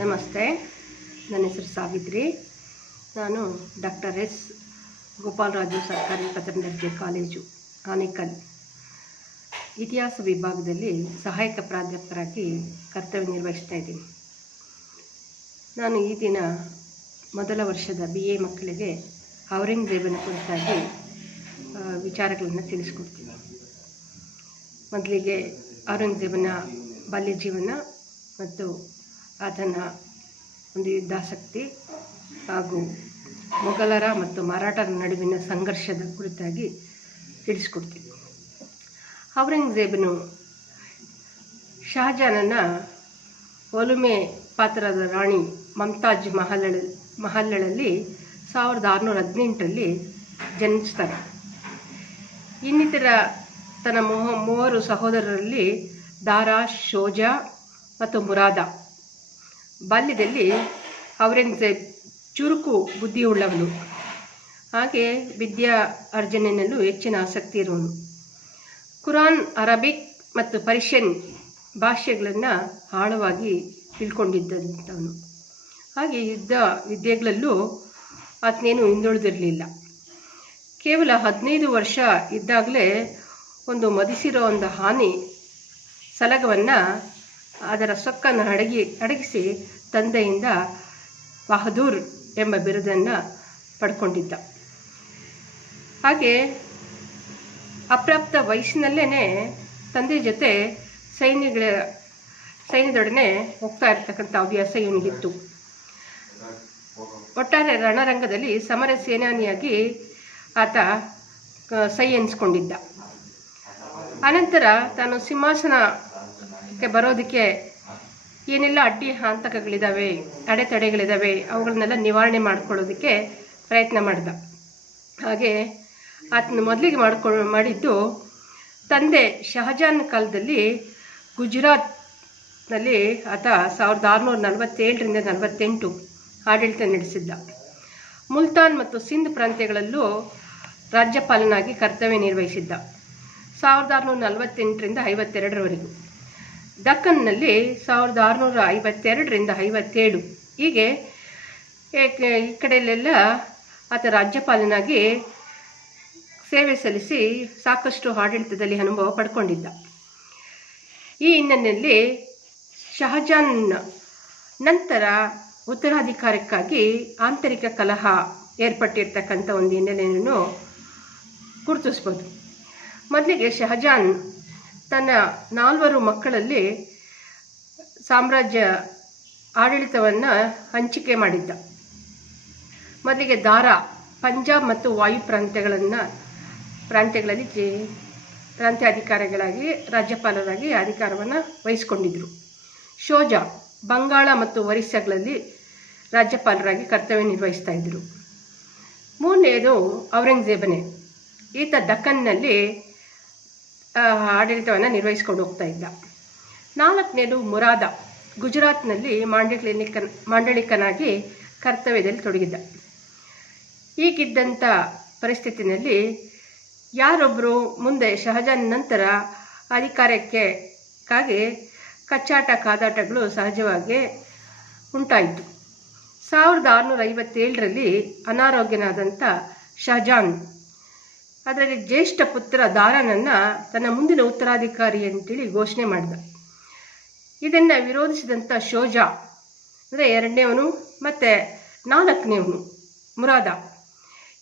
ನಮಸ್ತೆ. ನನ್ನ ಹೆಸರು ಸಾವಿತ್ರಿ. ನಾನು ಡಾಕ್ಟರ್ ಎಸ್ ಗೋಪಾಲರಾಜು ಸರ್ಕಾರಿ ಪ್ರಥಮ ದರ್ಜೆ ಕಾಲೇಜು ಆನೇಕಲ್ ಇತಿಹಾಸ ವಿಭಾಗದಲ್ಲಿ ಸಹಾಯಕ ಪ್ರಾಧ್ಯಾಪಕರಾಗಿ ಕರ್ತವ್ಯ ನಿರ್ವಹಿಸ್ತಾ ಇದ್ದೀನಿ. ನಾನು ಈ ದಿನ ಮೊದಲ ವರ್ಷದ BA ಮಕ್ಕಳಿಗೆ ಔರಂಗಜೇಬನ ಕುರಿತಾಗಿ ವಿಚಾರಗಳನ್ನು ತಿಳಿಸ್ಕೊಡ್ತೀನಿ. ಮೊದಲಿಗೆ ಔರಂಗಜೇಬನ ಬಾಲ್ಯ ಜೀವನ ಮತ್ತು ಆತನ ಒಂದು ಯುದ್ಧಾಸಕ್ತಿ ಹಾಗೂ ಮೊಘಲರ ಮತ್ತು ಮರಾಠರ ನಡುವಿನ ಸಂಘರ್ಷದ ಕುರಿತಾಗಿ ತಿಳಿಸ್ಕೊಡ್ತೀನಿ. ಔರಂಗಜೇಬನು ಶಹಜಾನನ ಒಲುಮೆ ಪಾತ್ರದ ರಾಣಿ ಮಮ್ತಾಜ್ ಮಹಲ್ಗಳಲ್ಲಿ 1618ರಲ್ಲಿ ಜನಿಸ್ತಾರೆ. ಇನ್ನಿತರ ತನ್ನ ಮೂವರು ಸಹೋದರರಲ್ಲಿ ದಾರಾ, ಶೋಜಾ ಮತ್ತು ಮುರಾದ. ಬಾಲ್ಯದಲ್ಲಿ ಔರಂಗಜೇಬ್ ಚುರುಕು ಬುದ್ಧಿಯುಳ್ಳವನು, ಹಾಗೆ ವಿದ್ಯಾ ಅರ್ಜನೆಯಲ್ಲೂ ಹೆಚ್ಚಿನ ಆಸಕ್ತಿ ಇರುವನು. ಕುರಾನ್, ಅರಬಿಕ್ ಮತ್ತು ಪರ್ಷಿಯನ್ ಭಾಷೆಗಳನ್ನು ಆಳವಾಗಿ ತಿಳ್ಕೊಂಡಿದ್ದಂಥವನು. ಹಾಗೆ ಯುದ್ಧ ವಿದ್ಯೆಗಳಲ್ಲೂ ಆತನೇನು ಹಿಂದುಳಿದಿರಲಿಲ್ಲ. ಕೇವಲ 15 ವರ್ಷ ಇದ್ದಾಗಲೇ ಒಂದು ಮದಿಸಿರೋ ಒಂದು ಆನೆ ಸಲಗವನ್ನು ಅದರ ಸೊಕ್ಕನ್ನು ಅಡಗಿಸಿ ತಂದೆಯಿಂದ ಬಹದ್ದೂರ್ ಎಂಬ ಬಿರುದನ್ನು ಪಡ್ಕೊಂಡಿದ್ದ. ಹಾಗೆ ಅಪ್ರಾಪ್ತ ವಯಸ್ಸಿನಲ್ಲೇ ತಂದೆ ಜೊತೆ ಸೈನ್ಯದೊಡನೆ ಹೋಗ್ತಾ ಇರ್ತಕ್ಕಂಥ ಹವ್ಯಾಸ ಇವನಿಗಿತ್ತು. ಒಟ್ಟಾರೆ ರಣರಂಗದಲ್ಲಿ ಸಮರ ಸೇನಾನಿಯಾಗಿ ಆತ ಸೈ ಎನಿಸ್ಕೊಂಡಿದ್ದ. ಅನಂತರ ತಾನು ಸಿಂಹಾಸನಕ್ಕೆ ಬರೋದಕ್ಕೆ ಏನೆಲ್ಲ ಅಡ್ಡಿ ಆತಂಕಗಳಿದ್ದಾವೆ, ಅಡೆತಡೆಗಳಿದ್ದಾವೆ, ಅವುಗಳನ್ನೆಲ್ಲ ನಿವಾರಣೆ ಮಾಡ್ಕೊಳ್ಳೋದಕ್ಕೆ ಪ್ರಯತ್ನ ಮಾಡಿದ. ಹಾಗೆ ಆತನ ಮೊದಲಿಗೆ ಮಾಡಿದ್ದು ತಂದೆ ಶಹಜಾನ್ ಕಾಲದಲ್ಲಿ ಗುಜರಾತ್ನಲ್ಲಿ ಆತ 1647ರಿಂದ 48 ಆಡಳಿತ ನಡೆಸಿದ್ದ. ಮುಲ್ತಾನ್ ಮತ್ತು ಸಿಂಧ್ ಪ್ರಾಂತ್ಯಗಳಲ್ಲೂ ರಾಜ್ಯಪಾಲನಾಗಿ ಕರ್ತವ್ಯ ನಿರ್ವಹಿಸಿದ್ದ 1648ರಿಂದ 52ರವರೆಗೂ. ದಕ್ಕನ್ನಲ್ಲಿ 1652ರಿಂದ 57. ಹೀಗೆ ಈ ಕಡೆಯಲ್ಲೆಲ್ಲ ಆತ ರಾಜ್ಯಪಾಲನಾಗಿ ಸೇವೆ ಸಲ್ಲಿಸಿ ಸಾಕಷ್ಟು ಆಡಳಿತದಲ್ಲಿ ಅನುಭವ ಪಡ್ಕೊಂಡಿದ್ದ. ಈ ಹಿನ್ನೆಲೆಯಲ್ಲಿ ಶಹಜಾನ್ ನಂತರ ಉತ್ತರಾಧಿಕಾರಕ್ಕಾಗಿ ಆಂತರಿಕ ಕಲಹ ಏರ್ಪಟ್ಟಿರ್ತಕ್ಕಂಥ ಒಂದು ಹಿನ್ನೆಲೆಯನ್ನು ಗುರುತಿಸ್ಬೋದು. ಮೊದಲಿಗೆ ಶಹಜಾನ್ ತನ್ನ 4 ಮಕ್ಕಳಲ್ಲಿ ಸಾಮ್ರಾಜ್ಯ ಆಡಳಿತವನ್ನು ಹಂಚಿಕೆ ಮಾಡಿದ್ದ. ಮೊದಲಿಗೆ ದಾರಾ ಪಂಜಾಬ್ ಮತ್ತು ವಾಯು ಪ್ರಾಂತ್ಯಗಳಲ್ಲಿ ಪ್ರಾಂತ್ಯಾಧಿಕಾರಿಗಳಾಗಿ ರಾಜ್ಯಪಾಲರಾಗಿ ಅಧಿಕಾರವನ್ನು ವಹಿಸಿಕೊಂಡಿದ್ದರು. ಶೋಜಾ ಬಂಗಾಳ ಮತ್ತು ಒರಿಸ್ಸಾಗಳಲ್ಲಿ ರಾಜ್ಯಪಾಲರಾಗಿ ಕರ್ತವ್ಯ ನಿರ್ವಹಿಸ್ತಾ ಇದ್ದರು. 3ನೇದು ಔರಂಗಜೇಬನೇ. ಈತ ದಕ್ಕನ್ನಲ್ಲಿ ಆಡಳಿತವನ್ನು ನಿರ್ವಹಿಸ್ಕೊಂಡು ಹೋಗ್ತಾ ಇದ್ದ. 4ನೇದು ಮುರಾದ ಗುಜರಾತ್ನಲ್ಲಿ ಮಾಂಡಳಿಕನಾಗಿ ಕರ್ತವ್ಯದಲ್ಲಿ ತೊಡಗಿದ್ದ. ಹೀಗಿದ್ದಂಥ ಪರಿಸ್ಥಿತಿಯಲ್ಲಿ ಯಾರೊಬ್ಬರು ಮುಂದೆ ಶಹಜಾನ್ ನಂತರ ಅಧಿಕಾರಕ್ಕಾಗಿ ಕಚ್ಚಾಟ ಕಾದಾಟಗಳು ಸಹಜವಾಗಿ ಉಂಟಾಯಿತು. 1657ರಲ್ಲಿ ಅನಾರೋಗ್ಯನಾದಂಥ ಶಹಜಾನ್ ಅದರಲ್ಲಿ ಜ್ಯೇಷ್ಠ ಪುತ್ರ ದಾರಾನನ್ನು ತನ್ನ ಮುಂದಿನ ಉತ್ತರಾಧಿಕಾರಿ ಅಂತೇಳಿ ಘೋಷಣೆ ಮಾಡಿದ. ಇದನ್ನು ವಿರೋಧಿಸಿದಂಥ ಶೋಜಾ ಅಂದರೆ 2ನೇವನು ಮತ್ತು 4ನೇವನು ಮುರಾದ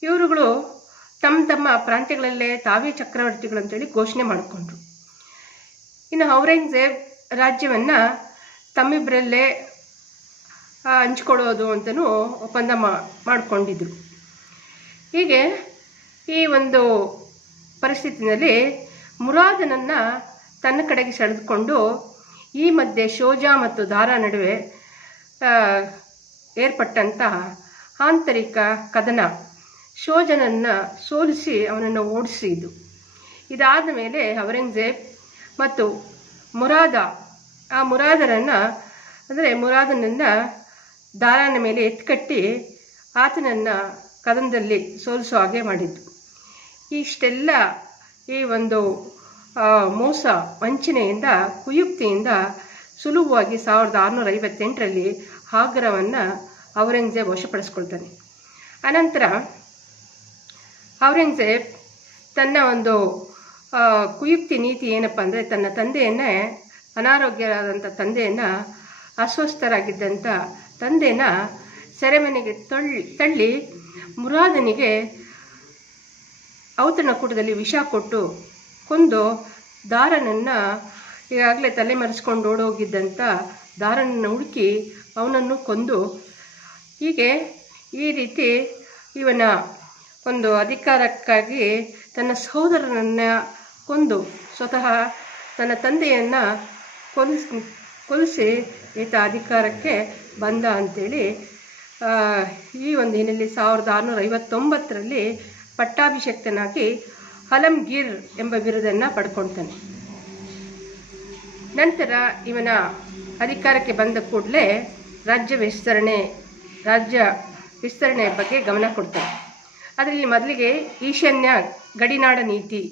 ಇವರುಗಳು ತಮ್ಮ ಪ್ರಾಂತ್ಯಗಳಲ್ಲೇ ತಾವೇ ಚಕ್ರವರ್ತಿಗಳು ಅಂತೇಳಿ ಘೋಷಣೆ ಮಾಡಿಕೊಂಡ್ರು. ಇನ್ನು ಔರಂಗಜೇಬ್ ರಾಜ್ಯವನ್ನು ತಮ್ಮಿಬ್ಬರಲ್ಲೇ ಹಂಚ್ಕೊಡೋದು ಅಂತಲೂ ಒಪ್ಪಂದ ಮಾಡಿಕೊಂಡಿದ್ರು. ಹೀಗೆ ಈ ಒಂದು ಪರಿಸ್ಥಿತಿಯಲ್ಲಿ ಮುರಾದನನ್ನು ತನ್ನ ಕಡೆಗೆ ಸೆಳೆದುಕೊಂಡು ಈ ಮಧ್ಯೆ ಶೋಜಾ ಮತ್ತು ದಾರಾ ನಡುವೆ ಏರ್ಪಟ್ಟಂತಹ ಆಂತರಿಕ ಕದನ ಶೋಜನನ್ನು ಸೋಲಿಸಿ ಅವನನ್ನು ಓಡಿಸಿದ್ದು. ಇದಾದ ಮೇಲೆ ಔರಂಗಜೇಬ್ ಮತ್ತು ಮುರಾದನನ್ನು ದಾರಾನ ಮೇಲೆ ಎತ್ಕಟ್ಟಿ ಆತನನ್ನು ಕದನದಲ್ಲಿ ಸೋಲಿಸೋ ಹಾಗೆ ಮಾಡಿದ್ದು. ಇಷ್ಟೆಲ್ಲ ಈ ಒಂದು ಮೋಸ ವಂಚನೆಯಿಂದ ಕುಯುಕ್ತಿಯಿಂದ ಸುಲಭವಾಗಿ 1658ರಲ್ಲಿ ಆಗ್ರಾವನ್ನು ಔರಂಗಜೇಬ್ ವಶಪಡಿಸ್ಕೊಳ್ತಾನೆ. ಅನಂತರ ಔರಂಗಜೇಬ್ ತನ್ನ ಒಂದು ಕುಯುಕ್ತಿ ನೀತಿ ಏನಪ್ಪ ಅಂದರೆ, ತನ್ನ ತಂದೆಯನ್ನೇ ಅನಾರೋಗ್ಯರಾದಂಥ ತಂದೆಯನ್ನು, ಅಸ್ವಸ್ಥರಾಗಿದ್ದಂಥ ತಂದೆನ ಸೆರೆಮನೆಗೆ ತಳ್ಳಿ ಮುರಾದನಿಗೆ ಔತಣಕೂಟದಲ್ಲಿ ವಿಷ ಕೊಟ್ಟು ಕೊಂದು ದಾರನನ್ನು, ಈಗಾಗಲೇ ತಲೆಮರೆಸ್ಕೊಂಡು ಓಡೋಗಿದ್ದಂಥ ದಾರನನ್ನು ಹುಡುಕಿ ಅವನನ್ನು ಕೊಂದು, ಹೀಗೆ ಈ ರೀತಿ ಇವನ ಒಂದು ಅಧಿಕಾರಕ್ಕಾಗಿ ತನ್ನ ಸಹೋದರನನ್ನು ಕೊಂದು ಸ್ವತಃ ತನ್ನ ತಂದೆಯನ್ನು ಕೊಲ್ಲಿಸಿ ಈತ ಅಧಿಕಾರಕ್ಕೆ ಬಂದ ಅಂಥೇಳಿ ಈ ಒಂದು ಹಿನ್ನೆಲೆ 1659ರಲ್ಲಿ ಪಟ್ಟಾಭಿಷಕ್ತನಾಗಿ ಆಲಮ್ಗೀರ್ ಎಂಬ ಬಿರುದನ್ನು ಪಡ್ಕೊಳ್ತಾನೆ. ನಂತರ ಇವನ ಅಧಿಕಾರಕ್ಕೆ ಬಂದ ಕೂಡಲೇ ರಾಜ್ಯ ವಿಸ್ತರಣೆ ಬಗ್ಗೆ ಗಮನ ಕೊಡ್ತಾನೆ. ಅದರಲ್ಲಿ ಮೊದಲಿಗೆ ಈಶಾನ್ಯ ಗಡಿನಾಡ ನೀತಿ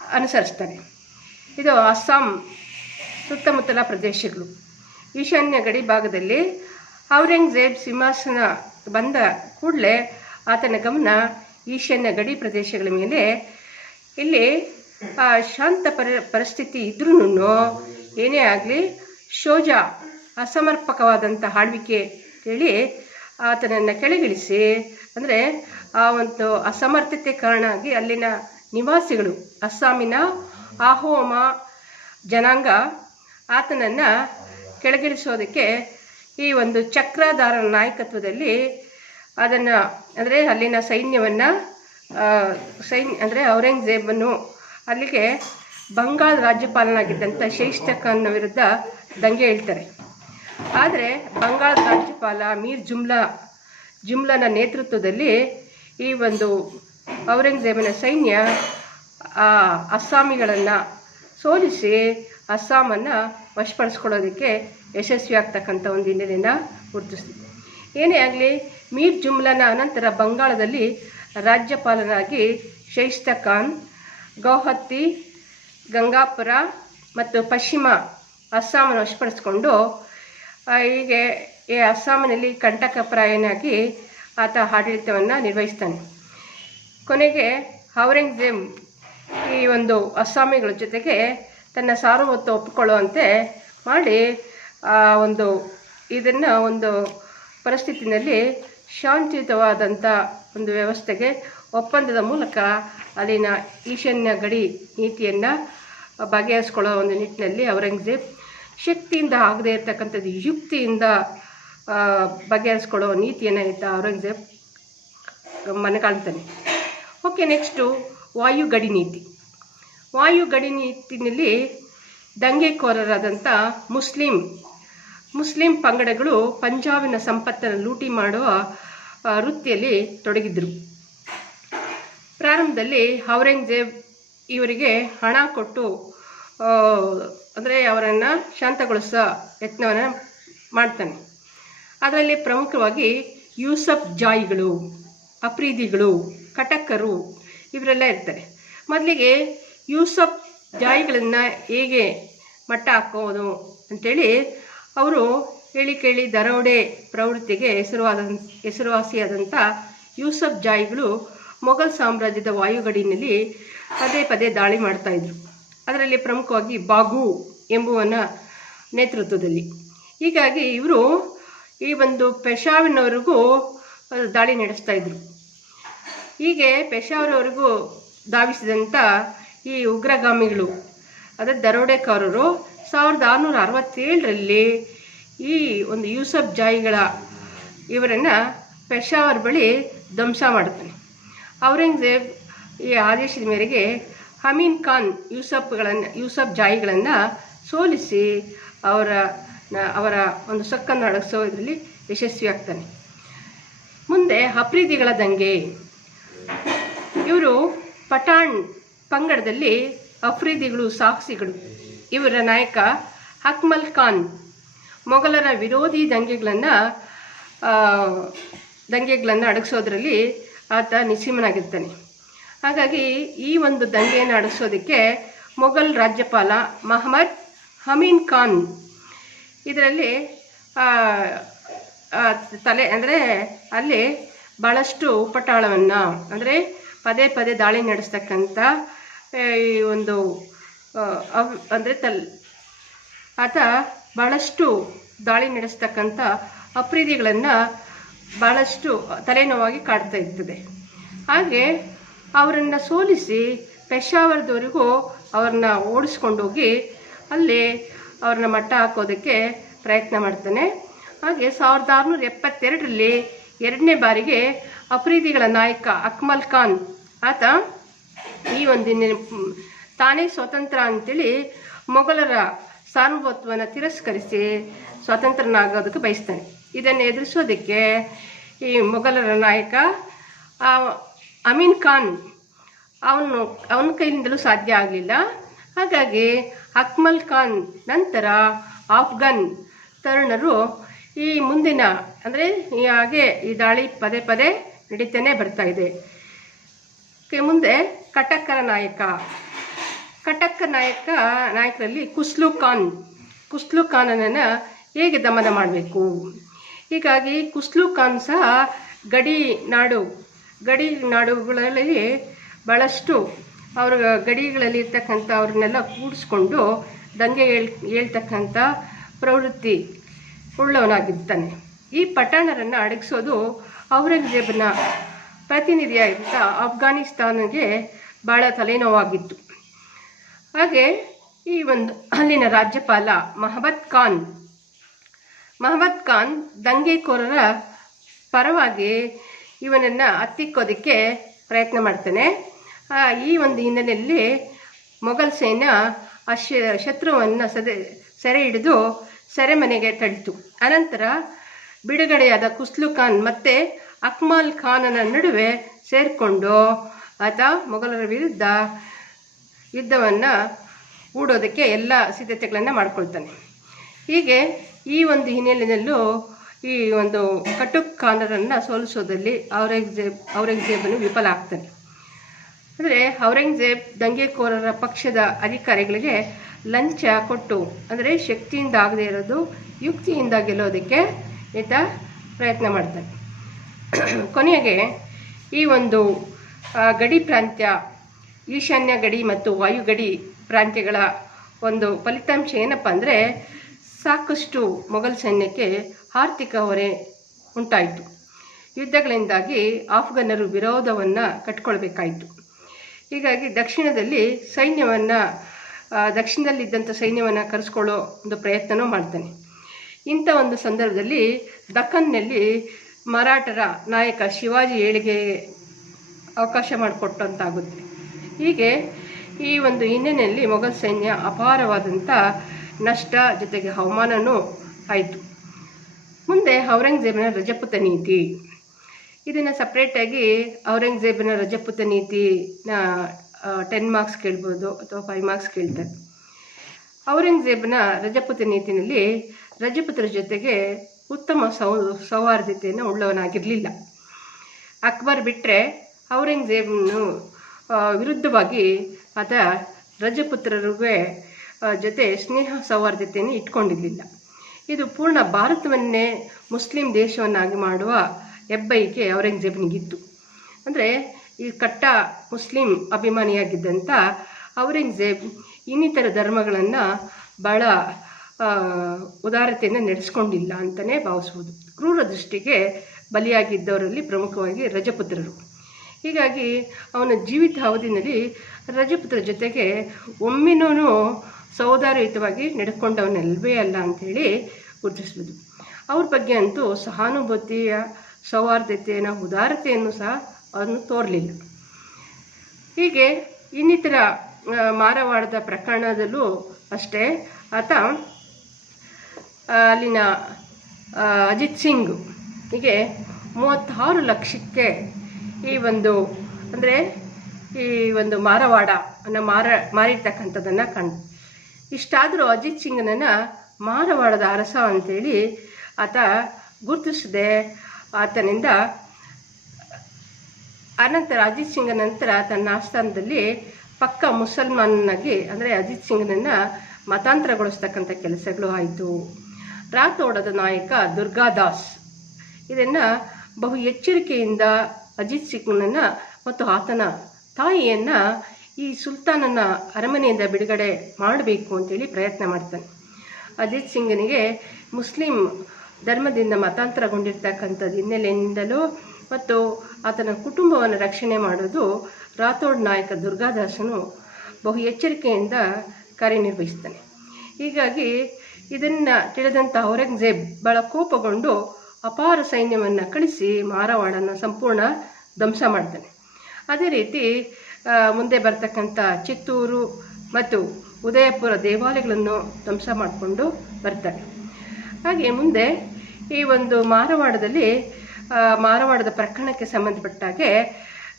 ಅನುಸರಿಸ್ತಾನೆ. ಇದು ಅಸ್ಸಾಂ ಸುತ್ತಮುತ್ತಲ ಪ್ರದೇಶಗಳು. ಈಶಾನ್ಯ ಗಡಿ ಭಾಗದಲ್ಲಿ ಔರಂಗಜೇಬ್ ಸಿಂಹಾಸನ ಬಂದ ಕೂಡಲೇ ಆತನ ಗಮನ ಈಶಾನ್ಯ ಗಡಿ ಪ್ರದೇಶಗಳ ಮೇಲೆ. ಇಲ್ಲಿ ಶಾಂತ ಪರಿಸ್ಥಿತಿ ಇದ್ರೂ ಏನೇ ಆಗಲಿ ಶೋಜಾ ಅಸಮರ್ಪಕವಾದಂಥ ಆಳ್ವಿಕೆ ಹೇಳಿ ಆತನನ್ನು ಕೆಳಗಿಳಿಸಿ, ಅಂದರೆ ಆ ಒಂದು ಅಸಮರ್ಥತೆ ಕಾರಣ ಆಗಿ ಅಲ್ಲಿನ ನಿವಾಸಿಗಳು, ಅಸ್ಸಾಮಿನ ಆಹೋಮ ಜನಾಂಗ ಆತನನ್ನು ಕೆಳಗಿಳಿಸೋದಕ್ಕೆ ಈ ಒಂದು ಚಕ್ರಧಾರನ ನಾಯಕತ್ವದಲ್ಲಿ ಅದನ್ನು, ಅಂದರೆ ಅಲ್ಲಿನ ಸೈನ್ಯವನ್ನು ಅಂದರೆ ಔರಂಗಜೇಬನ್ನು ಅಲ್ಲಿಗೆ ಬಂಗಾಳ ರಾಜ್ಯಪಾಲನಾಗಿದ್ದಂಥ ಶೈಸ್ತಾ ಖಾನ್ನ ವಿರುದ್ಧ ದಂಗೆ ಹೇಳ್ತಾರೆ. ಆದರೆ ಬಂಗಾಳದ ರಾಜ್ಯಪಾಲ ಮೀರ್ ಜುಮ್ಲಾನ ನೇತೃತ್ವದಲ್ಲಿ ಈ ಒಂದು ಔರಂಗಜೇಬನ ಸೈನ್ಯ ಅಸ್ಸಾಮಿಗಳನ್ನು ಸೋಲಿಸಿ ಅಸ್ಸಾಮನ್ನು ವಶಪಡಿಸ್ಕೊಳ್ಳೋದಕ್ಕೆ ಯಶಸ್ವಿ ಆಗ್ತಕ್ಕಂಥ ಒಂದು ಹಿನ್ನೆಲೆಯನ್ನು ಗುರುತಿಸ್ತಿದೆ. ಏನೇ ಆಗಲಿ ಮೀರ್ ಜುಮ್ಲಾನ ಅನಂತರ ಬಂಗಾಳದಲ್ಲಿ ರಾಜ್ಯಪಾಲನಾಗಿ ಶೈಸ್ತಾ ಖಾನ್ ಗೌಹತಿ, ಗಂಗಾಪುರ ಮತ್ತು ಪಶ್ಚಿಮ ಅಸ್ಸಾಮನ್ನು ವಶಪಡಿಸಿಕೊಂಡು ಹೀಗೆ ಈ ಅಸ್ಸಾಮಿನಲ್ಲಿ ಕಂಟಕಪ್ರಾಯನಾಗಿ ಆತ ಆಡಳಿತವನ್ನು ನಿರ್ವಹಿಸ್ತಾನೆ. ಕೊನೆಗೆ ಔರಂಗಜೇಬ್ ಈ ಒಂದು ಅಸ್ಸಾಮಿಗಳ ಜೊತೆಗೆ ತನ್ನ ಸಾರ್ವಭೌಮತ್ವ ಒಪ್ಪಿಕೊಳ್ಳುವಂತೆ ಮಾಡಿ ಇದನ್ನು ಒಂದು ಪರಿಸ್ಥಿತಿನಲ್ಲಿ ಶಾಂತಿಯುತವಾದಂಥ ಒಂದು ವ್ಯವಸ್ಥೆಗೆ ಒಪ್ಪಂದದ ಮೂಲಕ ಅಲ್ಲಿನ ಈಶಾನ್ಯ ಗಡಿ ನೀತಿಯನ್ನು ಬಗೆಹರಿಸ್ಕೊಳ್ಳೋ ಒಂದು ನಿಟ್ಟಿನಲ್ಲಿ ಔರಂಗಜೇಬ್ ಶಕ್ತಿಯಿಂದ ಆಗದೇ ಇರತಕ್ಕಂಥದ್ದು ಯುಕ್ತಿಯಿಂದ ಬಗೆಹರಿಸ್ಕೊಳ್ಳೋ ನೀತಿಯನ್ನು ಔರಂಗಜೇಬ್ ಮನಗಾಣ್ತಾನೆ. ಓಕೆ, ನೆಕ್ಸ್ಟು ವಾಯು ಗಡಿ ನೀತಿ. ವಾಯು ಗಡಿ ನೀತಿನಲ್ಲಿ ದಂಗೆಕೋರರಾದಂಥ ಮುಸ್ಲಿಂ ಪಂಗಡಗಳು ಪಂಜಾಬಿನ ಸಂಪತ್ತನ್ನು ಲೂಟಿ ಮಾಡುವ ವೃತ್ತಿಯಲ್ಲಿ ತೊಡಗಿದ್ರು. ಪ್ರಾರಂಭದಲ್ಲಿ ಔರಂಗಜೇಬ್ ಇವರಿಗೆ ಹಣ ಕೊಟ್ಟು ಅಂದರೆ ಅವರನ್ನು ಶಾಂತಗೊಳಿಸೋ ಯತ್ನವನ್ನು ಮಾಡ್ತಾನೆ. ಅದರಲ್ಲಿ ಪ್ರಮುಖವಾಗಿ ಯೂಸಫ್ ಜಾಯಿಗಳು, ಅಫ್ರೀದಿಗಳು, ಕಟಕರು ಇವರೆಲ್ಲ ಇರ್ತಾರೆ. ಮೊದಲಿಗೆ ಯೂಸಫ್ ಜಾಯಿಗಳನ್ನು ಹೇಗೆ ಮಟ್ಟ ಹಾಕೋದು ಅಂಥೇಳಿ ಅವರು ಹೇಳಿ ಕೇಳಿ ದರೋಡೆ ಪ್ರವೃತ್ತಿಗೆ ಹೆಸರುವಾಸಿಯಾದಂಥ ಯೂಸಫ್ ಜಾಯಿಗಳು ಮೊಘಲ್ ಸಾಮ್ರಾಜ್ಯದ ವಾಯುಗಡಿನಲ್ಲಿ ಪದೇ ಪದೇ ದಾಳಿ ಮಾಡ್ತಾಯಿದ್ರು. ಅದರಲ್ಲಿ ಪ್ರಮುಖವಾಗಿ ಬಾಗು ಎಂಬುವನ ನೇತೃತ್ವದಲ್ಲಿ. ಹೀಗಾಗಿ ಇವರು ಈ ಒಂದು ಪೆಶಾವರ್ನವರೆಗೂ ದಾಳಿ ನಡೆಸ್ತಾಯಿದ್ರು. ಹೀಗೆ ಪೆಶಾವರ್ವರೆಗೂ ಧಾವಿಸಿದಂಥ ಈ ಉಗ್ರಗಾಮಿಗಳು, ಅದರ ದರೋಡೆಕಾರರು 1667ರಲ್ಲಿ ಈ ಒಂದು ಯೂಸಫ್ ಜಾಯಿಗಳ ಇವರನ್ನು ಪೆಶಾವರ್ ಬಳಿ ಧ್ವಂಸ ಮಾಡುತ್ತಾನೆ. ಔರಂಗಜೇಬ್ ಈ ಆದೇಶದ ಮೇರೆಗೆ ಅಮೀನ್ ಖಾನ್ ಯೂಸಫ್ ಜಾಯಿಗಳನ್ನು ಸೋಲಿಸಿ ಅವರ ಒಂದು ಸೊಕ್ಕನ್ನು ಅಡಗಿಸೋದ್ರಲ್ಲಿ ಯಶಸ್ವಿ ಆಗ್ತಾನೆ. ಮುಂದೆ ಅಫ್ರೀದಿಗಳ ದಂಗೆ. ಇವರು ಪಠಾಣ್ ಪಂಗಡದಲ್ಲಿ ಅಫ್ರೀದಿಗಳು ಸಾಹಸಿಗಳು. ಇವರ ನಾಯಕ ಅಕ್ಮಲ್ ಖಾನ್ ಮೊಘಲರ ವಿರೋಧಿ ದಂಗೆಗಳನ್ನು ಅಡಗಿಸೋದ್ರಲ್ಲಿ ಆತ ನಿಸ್ಸೀಮನಾಗಿರ್ತಾನೆ. ಹಾಗಾಗಿ ಈ ಒಂದು ದಂಗೆಯನ್ನು ಅಡಗಿಸೋದಕ್ಕೆ ಮೊಘಲ್ ರಾಜ್ಯಪಾಲ ಮಹಮ್ಮದ್ ಅಮೀನ್ ಖಾನ್ ಇದರಲ್ಲಿ ತಲೆ ಅಂದರೆ ಅಲ್ಲಿ ಭಾಳಷ್ಟು ಉಪಟಾಳವನ್ನು ಅಂದರೆ ಪದೇ ಪದೇ ದಾಳಿ ನಡೆಸ್ತಕ್ಕಂಥ ಈ ಒಂದು ಅಂದರೆ ಆತ ಭಾಳಷ್ಟು ದಾಳಿ ನಡೆಸ್ತಕ್ಕಂಥ ಅಪ್ರೀತಿಗಳನ್ನು ಭಾಳಷ್ಟು ತಲೆನೋವಾಗಿ ಕಾಡ್ತಾ ಇರ್ತದೆ. ಹಾಗೆ ಅವರನ್ನು ಸೋಲಿಸಿ ಪೆಶಾವರದವರೆಗೂ ಅವ್ರನ್ನ ಓಡಿಸ್ಕೊಂಡೋಗಿ ಅಲ್ಲಿ ಅವ್ರನ್ನ ಮಟ್ಟ ಹಾಕೋದಕ್ಕೆ ಪ್ರಯತ್ನ ಮಾಡ್ತಾನೆ. ಹಾಗೆ 1672ರಲ್ಲಿ ಎರಡನೇ ಬಾರಿಗೆ ಅಫ್ರೀದಿಗಳ ನಾಯಕ ಅಕ್ಮಲ್ ಖಾನ್ ಆತ ಈ ಒಂದು ತಾನೇ ಸ್ವತಂತ್ರ ಅಂತೇಳಿ ಮೊಘಲರ ಸಾರ್ವಭೌಮತ್ವವನ್ನು ತಿರಸ್ಕರಿಸಿ ಸ್ವತಂತ್ರನಾಗೋದಕ್ಕೆ ಬಯಸ್ತಾನೆ. ಇದನ್ನು ಎದುರಿಸೋದಕ್ಕೆ ಈ ಮೊಘಲರ ನಾಯಕ ಅಮೀನ್ ಖಾನ್ ಅವನ ಕೈಯಿಂದಲೂ ಸಾಧ್ಯ ಆಗಲಿಲ್ಲ. ಹಾಗಾಗಿ ಅಕ್ಮಲ್ ಖಾನ್ ನಂತರ ಆಫ್ಘನ್ ತರುಣರು ಈ ಮುಂದಿನ ಅಂದರೆ ಹಾಗೆ ಈ ದಾಳಿ ಪದೇ ಪದೇ ನಡೀತಾನೆ ಬರ್ತಾ ಇದೆ. ಮುಂದೆ ಕಟಕ್ಕರ ನಾಯಕರಲ್ಲಿ ಕುಸ್ಲು ಖಾನನನ್ನು ಹೇಗೆ ದಮನ ಮಾಡಬೇಕು. ಹೀಗಾಗಿ ಕುಸ್ಲು ಖಾನ್ ಸಹ ಗಡಿ ನಾಡುಗಳಲ್ಲಿ ಭಾಳಷ್ಟು ಅವರ ಗಡಿಗಳಲ್ಲಿ ಇರ್ತಕ್ಕಂಥ ಅವ್ರನ್ನೆಲ್ಲ ಕೂಡಿಸ್ಕೊಂಡು ದಂಗೆ ಹೇಳ್ತಕ್ಕಂಥ ಪ್ರವೃತ್ತಿ ಉಳ್ಳವನಾಗಿರ್ತಾನೆ. ಈ ಪಠಾಣರನ್ನು ಅಡಗಿಸೋದು ಔರಂಗಜೇಬನ ಪ್ರತಿನಿಧಿಯಾಗಿದ್ದ ಅಫ್ಘಾನಿಸ್ತಾನಿಗೆ ಭಾಳ ತಲೆನೋವಾಗಿತ್ತು. ಹಾಗೆ ಈ ಒಂದು ಅಲ್ಲಿನ ರಾಜ್ಯಪಾಲ ಮಹಮ್ಮದ್ ಖಾನ್ ದಂಗೆಕೋರರ ಪರವಾಗಿ ಇವನನ್ನು ಹತ್ತಿಕ್ಕೋದಕ್ಕೆ ಪ್ರಯತ್ನ ಮಾಡ್ತಾನೆ. ಈ ಒಂದು ಹಿನ್ನೆಲೆಯಲ್ಲಿ ಮೊಘಲ್ ಸೈನ್ಯ ಶತ್ರುವನ್ನು ಸೆರೆ ಹಿಡಿದು ಸೆರೆಮನೆಗೆ ತಳ್ಳಿತು. ಅನಂತರ ಬಿಡುಗಡೆಯಾದ ಕುಸ್ಲು ಖಾನ್ ಮತ್ತು ಅಕ್ಮಲ್ ಖಾನನ ನಡುವೆ ಸೇರಿಕೊಂಡು ಆತ ಮೊಘಲರ ವಿರುದ್ಧ ಯುದ್ಧವನ್ನು ಹೂಡೋದಕ್ಕೆ ಎಲ್ಲ ಸಿದ್ಧತೆಗಳನ್ನು ಮಾಡ್ಕೊಳ್ತಾನೆ. ಹೀಗೆ ಈ ಒಂದು ಹಿನ್ನೆಲೆಯಲ್ಲೂ ಈ ಒಂದು ಕಟುಕ್ ಖಾನರನ್ನು ಸೋಲಿಸೋದಲ್ಲಿ ಔರಂಗಜೇಬನು ವಿಫಲ ಆಗ್ತಾನೆ. ಅಂದರೆ ಔರಂಗಜೇಬ್ ದಂಗೆಕೋರರ ಪಕ್ಷದ ಅಧಿಕಾರಿಗಳಿಗೆ ಲಂಚ ಕೊಟ್ಟು ಅಂದರೆ ಶಕ್ತಿಯಿಂದ ಆಗದೇ ಇರೋದು ಯುಕ್ತಿಯಿಂದ ಗೆಲ್ಲೋದಕ್ಕೆ ಈತ ಪ್ರಯತ್ನ ಮಾಡ್ತಾನೆ. ಕೊನೆಗೆ ಈ ಒಂದು ಗಡಿ ಪ್ರಾಂತ್ಯ ಈಶಾನ್ಯ ಗಡಿ ಮತ್ತು ವಾಯುಗಡಿ ಪ್ರಾಂತ್ಯಗಳ ಒಂದು ಫಲಿತಾಂಶ ಏನಪ್ಪ ಅಂದರೆ ಸಾಕಷ್ಟು ಮೊಘಲ್ ಸೈನ್ಯಕ್ಕೆ ಆರ್ಥಿಕ ಹೊರೆ ಉಂಟಾಯಿತು. ಯುದ್ಧಗಳಿಂದಾಗಿ ಆಫ್ಘನ್ನರು ವಿರೋಧವನ್ನು ಕಟ್ಕೊಳ್ಬೇಕಾಯಿತು. ಹೀಗಾಗಿ ದಕ್ಷಿಣದಲ್ಲಿದ್ದಂಥ ಸೈನ್ಯವನ್ನು ಕರೆಸ್ಕೊಳ್ಳೋ ಒಂದು ಪ್ರಯತ್ನವೂ ಮಾಡ್ತಾನೆ. ಇಂಥ ಒಂದು ಸಂದರ್ಭದಲ್ಲಿ ದಕ್ಕನ್ನಲ್ಲಿ ಮರಾಠರ ನಾಯಕ ಶಿವಾಜಿ ಏಳಿಗೆ ಅವಕಾಶ ಮಾಡಿಕೊಟ್ಟಂತಾಗುತ್ತೆ. ಹೀಗೆ ಈ ಒಂದು ಹಿನ್ನೆಲೆಯಲ್ಲಿ ಮೊಘಲ್ ಸೈನ್ಯ ಅಪಾರವಾದಂಥ ನಷ್ಟ ಜೊತೆಗೆ ಅವಮಾನವೂ ಆಯಿತು. ಮುಂದೆ ಔರಂಗಜೇಬನ ರಜಪೂತ ನೀತಿ, ಇದನ್ನು ಸಪ್ರೇಟಾಗಿ ಔರಂಗಜೇಬನ ರಜಪೂತ ನೀತಿನ 10 ಮಾರ್ಕ್ಸ್ ಕೇಳ್ಬೋದು ಅಥವಾ 5 ಮಾರ್ಕ್ಸ್ ಕೇಳ್ತಾರೆ. ಔರಂಗಜೇಬನ ರಜಪೂತ ನೀತಿನಲ್ಲಿ ರಜಪೂತರ ಜೊತೆಗೆ ಉತ್ತಮ ಸೌಹಾರ್ದತೆಯನ್ನು ಉಳ್ಳವನಾಗಿರಲಿಲ್ಲ. ಅಕ್ಬರ್ ಬಿಟ್ಟರೆ ಔರಂಗಜೇಬನು ವಿರುದ್ಧವಾಗಿ ಆತ ರಜಪುತ್ರರಿಗೆ ಜೊತೆ ಸ್ನೇಹ ಸೌಹಾರ್ದತೆಯನ್ನು ಇಟ್ಕೊಂಡಿರಲಿಲ್ಲ. ಇದು ಪೂರ್ಣ ಭಾರತವನ್ನೇ ಮುಸ್ಲಿಂ ದೇಶವನ್ನಾಗಿ ಮಾಡುವ ಹೆಬ್ಬಯಕೆ ಔರಂಗಜೇಬನಿಗಿತ್ತು. ಅಂದರೆ ಈ ಕಟ್ಟ ಮುಸ್ಲಿಂ ಅಭಿಮಾನಿಯಾಗಿದ್ದಂಥ ಔರಂಗಜೇಬ್ ಇನ್ನಿತರ ಧರ್ಮಗಳನ್ನು ಭಾಳ ಉದಾರತೆಯನ್ನು ನಡೆಸ್ಕೊಂಡಿಲ್ಲ ಅಂತಲೇ ಭಾವಿಸ್ಬೋದು. ಕ್ರೂರ ದೃಷ್ಟಿಗೆ ಬಲಿಯಾಗಿದ್ದವರಲ್ಲಿ ಪ್ರಮುಖವಾಗಿ ರಜಪುತ್ರರು. ಹೀಗಾಗಿ ಅವನ ಜೀವಿತ ಅವಧಿಯಲ್ಲಿ ರಜಪುತ್ರ ಜೊತೆಗೆ ಒಮ್ಮೆನೂ ಸೌಹಾರ್ದಯುತವಾಗಿ ನಡೆದುಕೊಂಡವನಲ್ವೇ ಅಲ್ಲ ಅಂಥೇಳಿ ಗುರುತಿಸ್ಬೋದು. ಅವ್ರ ಬಗ್ಗೆ ಅಂತೂ ಸಹಾನುಭೂತಿಯ ಸೌಹಾರ್ದತೆಯನ್ನು ಉದಾರತೆಯನ್ನು ಸಹ ಅವನು ತೋರಲಿಲ್ಲ. ಹೀಗೆ ಇನ್ನಿತರ ಮಾರವಾಡದ ಪ್ರಕರಣದಲ್ಲೂ ಅಷ್ಟೇ ಆತ ಅಲ್ಲಿನ ಅಜಿತ್ ಸಿಂಗ್ ಹೀಗೆ 36 ಲಕ್ಷಕ್ಕೆ ಈ ಒಂದು ಮಾರವಾಡವನ್ನು ಮಾರಿರ್ತಕ್ಕಂಥದ್ದನ್ನು ಕಂಡು. ಇಷ್ಟಾದರೂ ಅಜಿತ್ ಸಿಂಗನನ್ನು ಮಾರವಾಡದ ಅರಸ ಅಂಥೇಳಿ ಆತ ಗುರುತಿಸದೆ ಆತನಿಂದ ಅನಂತರ ಅಜಿತ್ ಸಿಂಗ್ ನಂತರ ತನ್ನ ಆಸ್ಥಾನದಲ್ಲಿ ಪಕ್ಕ ಮುಸಲ್ಮಾನನಾಗಿ ಅಂದರೆ ಅಜಿತ್ ಸಿಂಗ್ನನ್ನು ಮತಾಂತರಗೊಳಿಸ್ತಕ್ಕಂಥ ಕೆಲಸಗಳು ಆಯಿತು. ರಾಥೋಡದ ನಾಯಕ ದುರ್ಗಾದಾಸ್ ಇದನ್ನು ಬಹು ಎಚ್ಚರಿಕೆಯಿಂದ ಅಜಿತ್ ಸಿಂಗ್ನನ್ನು ಮತ್ತು ಆತನ ತಾಯಿಯನ್ನು ಈ ಸುಲ್ತಾನನ ಅರಮನೆಯಿಂದ ಬಿಡುಗಡೆ ಮಾಡಬೇಕು ಅಂತೇಳಿ ಪ್ರಯತ್ನ ಮಾಡ್ತಾನೆ. ಅಜಿತ್ ಸಿಂಗನಿಗೆ ಮುಸ್ಲಿಂ ಧರ್ಮದಿಂದ ಮತಾಂತರಗೊಂಡಿರ್ತಕ್ಕಂಥದ್ದು ಹಿನ್ನೆಲೆಯಿಂದಲೂ ಮತ್ತು ಆತನ ಕುಟುಂಬವನ್ನು ರಕ್ಷಣೆ ಮಾಡೋದು ರಾಥೋಡ್ ನಾಯಕ ದುರ್ಗಾದಾಸನು ಬಹು ಎಚ್ಚರಿಕೆಯಿಂದ ಕಾರ್ಯನಿರ್ವಹಿಸ್ತಾನೆ. ಹೀಗಾಗಿ ಇದನ್ನು ತಿಳಿದಂಥ ಔರಂಗಜೇಬ್ ಬಹಳ ಕೋಪಗೊಂಡು ಅಪಾರ ಸೈನ್ಯವನ್ನು ಕಳಿಸಿ ಮಾರವಾಡನ್ನು ಸಂಪೂರ್ಣ ಧ್ವಂಸ ಮಾಡ್ತಾನೆ. ಅದೇ ರೀತಿ ಮುಂದೆ ಬರ್ತಕ್ಕಂಥ ಚಿತ್ತೂರು ಮತ್ತು ಉದಯಪುರ ದೇವಾಲಯಗಳನ್ನು ಧ್ವಂಸ ಮಾಡಿಕೊಂಡು ಬರ್ತಾರೆ. ಹಾಗೆ ಮುಂದೆ ಈ ಒಂದು ಮಾರವಾಡದ ಪ್ರಕರಣಕ್ಕೆ ಸಂಬಂಧಪಟ್ಟಾಗೆ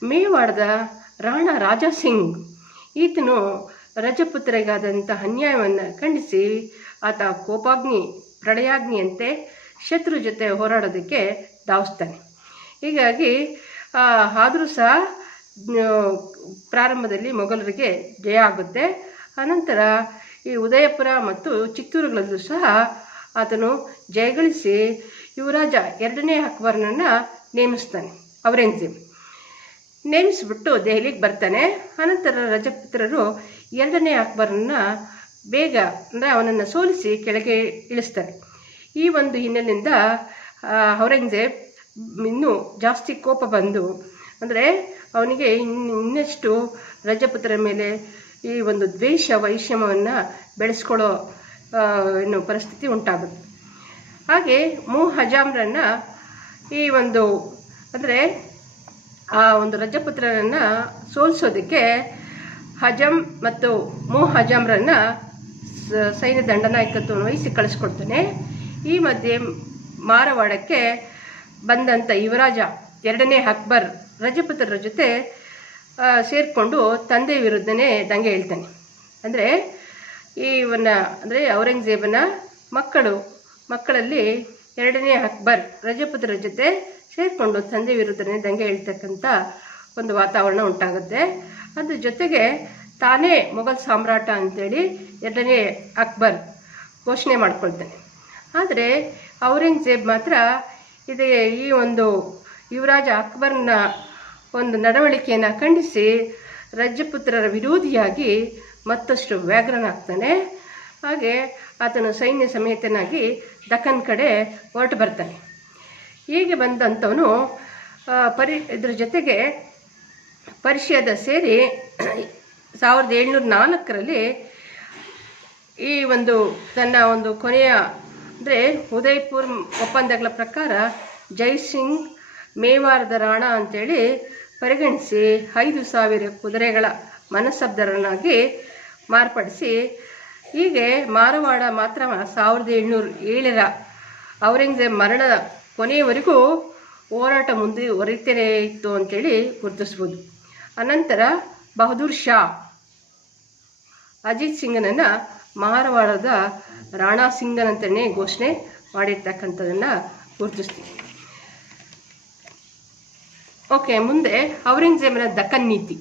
ಮೇವಾಡದ ರಾಣಾ ರಾಜಾ ಸಿಂಗ್ ಈತನು ರಜಪುತ್ರರಿಗಾದಂಥ ಅನ್ಯಾಯವನ್ನು ಖಂಡಿಸಿ ಆತ ಪ್ರಳಯಾಗ್ನಿಯಂತೆ ಶತ್ರು ಜೊತೆ ಹೋರಾಡೋದಕ್ಕೆ ಧಾವಿಸ್ತಾನೆ. ಹೀಗಾಗಿ ಆದರೂ ಸಹ ಪ್ರಾರಂಭದಲ್ಲಿ ಮೊಘಲರಿಗೆ ಜಯ ಆಗುತ್ತೆ. ಅನಂತರ ಈ ಉದಯಪುರ ಮತ್ತು ಚಿತ್ತೂರುಗಳಲ್ಲೂ ಸಹ ಆತನು ಜಯಗಳಿಸಿ ಯುವರಾಜ 2ನೇ ಅಕ್ಬರ್ನನ್ನು ನೇಮಿಸ್ತಾನೆ. ಔರಂಗಜೇಬ್ ನೇಮಿಸಿಬಿಟ್ಟು ದೆಹಲಿಗೆ ಬರ್ತಾನೆ. ಅನಂತರ ರಜಪುತ್ರರು 2ನೇ ಅಕ್ಬರನ್ನು ಬೇಗ ಅಂದರೆ ಅವನನ್ನು ಸೋಲಿಸಿ ಕೆಳಗೆ ಇಳಿಸ್ತಾರೆ. ಈ ಒಂದು ಹಿನ್ನೆಲೆಯಿಂದ ಔರಂಗಜೇಬ್ ಇನ್ನೂ ಜಾಸ್ತಿ ಕೋಪ ಬಂದು ಅಂದರೆ ಅವನಿಗೆ ಇನ್ನಷ್ಟು ರಜಪುತ್ರರ ಮೇಲೆ ಈ ಒಂದು ದ್ವೇಷ ವೈಷಮ್ಯವನ್ನು ಬೆಳೆಸ್ಕೊಳ್ಳೋ ಪರಿಸ್ಥಿತಿ ಉಂಟಾಗುತ್ತೆ. ಹಾಗೆ ಮುಹಜಾಮ್ರನ್ನು ಈ ಒಂದು ಅಂದರೆ ಆ ಒಂದು ರಜಪುತ್ರರನ್ನು ಸೋಲಿಸೋದಕ್ಕೆ ಹಜಮ್ ಮತ್ತು ಮುಹಜಾಮ್ರನ್ನು ಸೈನ್ಯ ದಂಡನಾಯಕತ್ವವನ್ನು ವಹಿಸಿ ಕಳಿಸ್ಕೊಡ್ತಾನೆ. ಈ ಮಧ್ಯೆ ಮಾರವಾಡಕ್ಕೆ ಬಂದಂಥ ಯುವರಾಜ 2ನೇ ಅಕ್ಬರ್ ರಜಪುತ್ರರ ಜೊತೆ ಸೇರಿಕೊಂಡು ತಂದೆ ವಿರುದ್ಧನೇ ದಂಗೆ ಹೇಳ್ತಾನೆ. ಅಂದರೆ ಅಂದರೆ ಔರಂಗಜೇಬನ ಮಕ್ಕಳಲ್ಲಿ 2ನೇ ಅಕ್ಬರ್ ರಜಪುತ್ರರ ಜೊತೆ ಸೇರಿಕೊಂಡು ತಂದೆ ವಿರುದ್ಧನೇ ದಂಗೆ ಹೇಳ್ತಕ್ಕಂಥ ಒಂದು ವಾತಾವರಣ ಉಂಟಾಗುತ್ತೆ. ಅದ್ರ ಜೊತೆಗೆ ತಾನೇ ಮೊಘಲ್ ಸಾಮ್ರಾಟ ಅಂತೇಳಿ 2ನೇ ಅಕ್ಬರ್ ಘೋಷಣೆ ಮಾಡ್ಕೊಳ್ತಾನೆ. ಆದರೆ ಔರಂಗಜೇಬ್ ಮಾತ್ರ ಈ ಒಂದು ಯುವರಾಜ ಅಕ್ಬರ್ನ ಒಂದು ನಡವಳಿಕೆಯನ್ನು ಖಂಡಿಸಿ ರಜಪುತ್ರರ ವಿರೋಧಿಯಾಗಿ ಮತ್ತಷ್ಟು ವ್ಯಾಘ್ರನಾಗ್ತಾನೆ. ಹಾಗೆ ಆತನು ಸೈನ್ಯ ಸಮೇತನಾಗಿ ದಕ್ಕನ್ ಕಡೆ ಹೊರಟು ಬರ್ತಾನೆ. ಹೀಗೆ ಬಂದಂಥವನು ಇದ್ರ ಜೊತೆಗೆ ಪರ್ಷಿಯಾದ ಸೇರಿ 1704ರಲ್ಲಿ ಈ ಒಂದು ತನ್ನ ಒಂದು ಕೊನೆಯ ಅಂದರೆ ಉದಯ್ಪುರ್ ಒಪ್ಪಂದಗಳ ಪ್ರಕಾರ ಜೈಸಿಂಗ್ ಮೇವಾರದ ರಾಣಾ ಅಂತೇಳಿ ಪರಿಗಣಿಸಿ 5,000 ಕುದುರೆಗಳ ಮನಸಬ್ದರನ್ನಾಗಿ ಮಾರ್ಪಡಿಸಿ ಹೀಗೆ ಮಾರವಾಡ ಮಾತ್ರ 1707ರ ಔರಂಗಜೇಬ್ ಮರಣದ ಕೊನೆಯವರೆಗೂ ಹೋರಾಟ ಮುಂದುವರಿತೇನೆ ಇತ್ತು ಅಂತೇಳಿ ಗುರುತಿಸ್ಬೋದು. ಅನಂತರ ಬಹದ್ದೂರ್ ಶಾ ಅಜಿತ್ ಸಿಂಗನನ್ನು ಮಾರವಾಡದ ರಾಣಾ ಸಿಂಗನಂತಲೇ ಘೋಷಣೆ ಮಾಡಿರ್ತಕ್ಕಂಥದ್ದನ್ನು ಗುರುತಿಸ್ತೀವಿ. ಓಕೆ, ಮುಂದೆ ಔರಂಗಜೇಬನ ದಕ್ಕನ್ ನೀತಿ.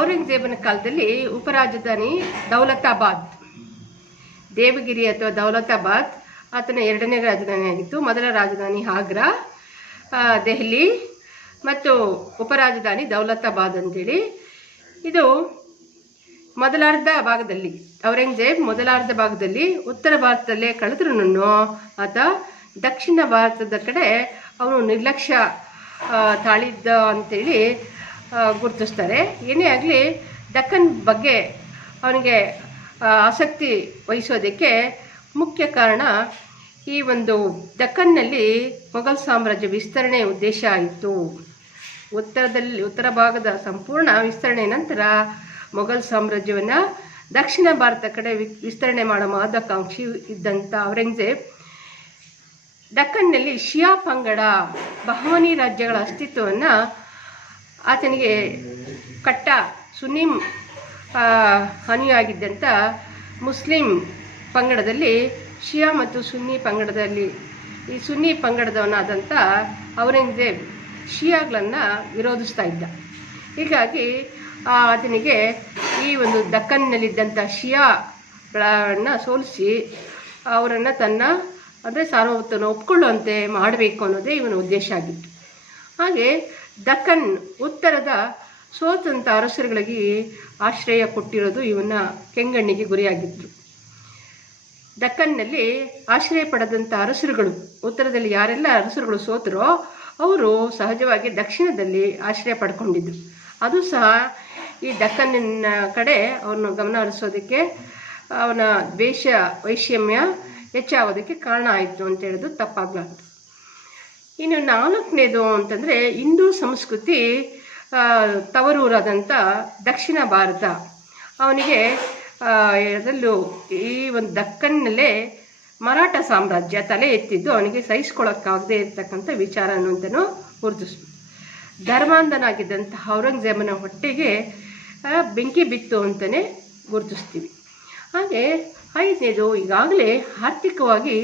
ಔರಂಗಜೇಬನ ಕಾಲದಲ್ಲಿ ಉಪರಾಜಧಾನಿ ದೌಲತಾಬಾದ್, ದೇವಗಿರಿ ಅಥವಾ ದೌಲತಾಬಾದ್ ಆತನ 2ನೇ ರಾಜಧಾನಿಯಾಗಿತ್ತು. ಮೊದಲ ರಾಜಧಾನಿ ಆಗ್ರಾ, ದೆಹಲಿ ಮತ್ತು ಉಪರಾಜಧಾನಿ ದೌಲತಾಬಾದ್ ಅಂತೇಳಿ. ಇದು ಮೊದಲಾರ್ಧ ಭಾಗದಲ್ಲಿ ಔರಂಗಜೇಬ್ ಮೊದಲಾರ್ಧ ಭಾಗದಲ್ಲಿ ಉತ್ತರ ಭಾರತದಲ್ಲೇ ಕಳೆದ್ರೂ ಆತ ದಕ್ಷಿಣ ಭಾರತದ ಕಡೆ ಅವನು ನಿರ್ಲಕ್ಷ್ಯ ತಾಳಿದ್ದ ಅಂತೇಳಿ ಗುರುತಿಸ್ತಾರೆ. ಏನೇ ಆಗಲಿ ದಕ್ಕನ್ ಬಗ್ಗೆ ಅವನಿಗೆ ಆಸಕ್ತಿ ವಹಿಸೋದಕ್ಕೆ ಮುಖ್ಯ ಕಾರಣ ಈ ಒಂದು ದಕ್ಕನ್ನಲ್ಲಿ ಮೊಘಲ್ ಸಾಮ್ರಾಜ್ಯ ವಿಸ್ತರಣೆ ಉದ್ದೇಶ ಇತ್ತು. ಉತ್ತರ ಭಾಗದ ಸಂಪೂರ್ಣ ವಿಸ್ತರಣೆ ನಂತರ ಮೊಘಲ್ ಸಾಮ್ರಾಜ್ಯವನ್ನು ದಕ್ಷಿಣ ಭಾರತ ಕಡೆ ವಿಸ್ತರಣೆ ಮಾಡೋ ಮಹತ್ವಾಕಾಂಕ್ಷಿ ಇದ್ದಂಥ ಔರಂಗಜೇಬ್ ದಕ್ಕನ್ನಲ್ಲಿ ಶಿಯಾ ಪಂಗಡ ಬಹಮನಿ ರಾಜ್ಯಗಳ ಅಸ್ತಿತ್ವವನ್ನು ಆತನಿಗೆ ಸುನ್ನಿ ಹಾನಿಯಾಗಿದ್ದಂಥ ಮುಸ್ಲಿಂ ಪಂಗಡದಲ್ಲಿ ಶಿಯಾ ಮತ್ತು ಸುನ್ನಿ ಪಂಗಡದಲ್ಲಿ ಈ ಸುನ್ನಿ ಪಂಗಡದವನಾದಂಥ ಔರಂಗಜೇಬ್ ಶಿಯಾಗಳನ್ನು ವಿರೋಧಿಸ್ತಾ ಇದ್ದ. ಹೀಗಾಗಿ ಆತನಿಗೆ ಈ ಒಂದು ದಕ್ಕನ್ನಲ್ಲಿದ್ದಂಥ ಶಿಯಾಗಳನ್ನ ಸೋಲಿಸಿ ಅವರನ್ನು ತನ್ನ ಅಂದರೆ ಸಾರ್ವಭೌಮತ್ವವನ್ನು ಒಪ್ಕೊಳ್ಳುವಂತೆ ಮಾಡಬೇಕು ಅನ್ನೋದೇ ಇವನ ಉದ್ದೇಶ ಆಗಿತ್ತು. ಹಾಗೆ ದಕ್ಕನ್ ಉತ್ತರದ ಸೋತಂಥ ಅರಸರುಗಳಿಗೆ ಆಶ್ರಯ ಕೊಟ್ಟಿರೋದು ಇವನ ಕೆಂಗಣ್ಣಿಗೆ ಗುರಿಯಾಗಿತ್ತು. ದಕ್ಕನ್ನಲ್ಲಿ ಆಶ್ರಯ ಪಡೆದಂಥ ಅರಸರುಗಳು, ಉತ್ತರದಲ್ಲಿ ಯಾರೆಲ್ಲ ಅರಸರುಗಳು ಸೋತರೋ ಅವರು ಸಹಜವಾಗಿ ದಕ್ಷಿಣದಲ್ಲಿ ಆಶ್ರಯ ಪಡ್ಕೊಂಡಿದ್ರು. ಅದು ಸಹ ಈ ದಕ್ಕನ್ನಿನ ಕಡೆ ಅವನು ಗಮನ ಹರಿಸೋದಕ್ಕೆ, ಅವನ ದ್ವೇಷ ವೈಷಮ್ಯ ಹೆಚ್ಚಾಗೋದಕ್ಕೆ ಕಾರಣ ಆಯಿತು ಅಂತ ಹೇಳೋದು ತಪ್ಪಾಗಲಾರ್ದು. ಇನ್ನು 4ನೇದು ಅಂತಂದರೆ ಹಿಂದೂ ಸಂಸ್ಕೃತಿ ತವರೂರಾದಂಥ ದಕ್ಷಿಣ ಭಾರತ. ಅವನಿಗೆ ಅದರಲ್ಲೂ ಈ ಒಂದು ದಕ್ಕನ್ನಲ್ಲೇ ಮರಾಠ ಸಾಮ್ರಾಜ್ಯ ತಲೆ ಎತ್ತಿದ್ದು ಅವನಿಗೆ ಸಹಿಸ್ಕೊಳ್ಳೋಕ್ಕಾಗದೇ ಇರ್ತಕ್ಕಂಥ ವಿಚಾರ ಅನ್ನುವಂತನೂ ಗುರುತಿಸ್ಬೋದು. ಧರ್ಮಾಂಧನಾಗಿದ್ದಂಥ ಔರಂಗಜೇಬನ ಹೊಟ್ಟೆಗೆ ಬೆಂಕಿ ಬಿತ್ತು ಅಂತಲೇ ಗುರುತಿಸ್ತೀವಿ. ಹಾಗೆ 5ನೇದು, ಈಗಾಗಲೇ ಆರ್ಥಿಕವಾಗಿ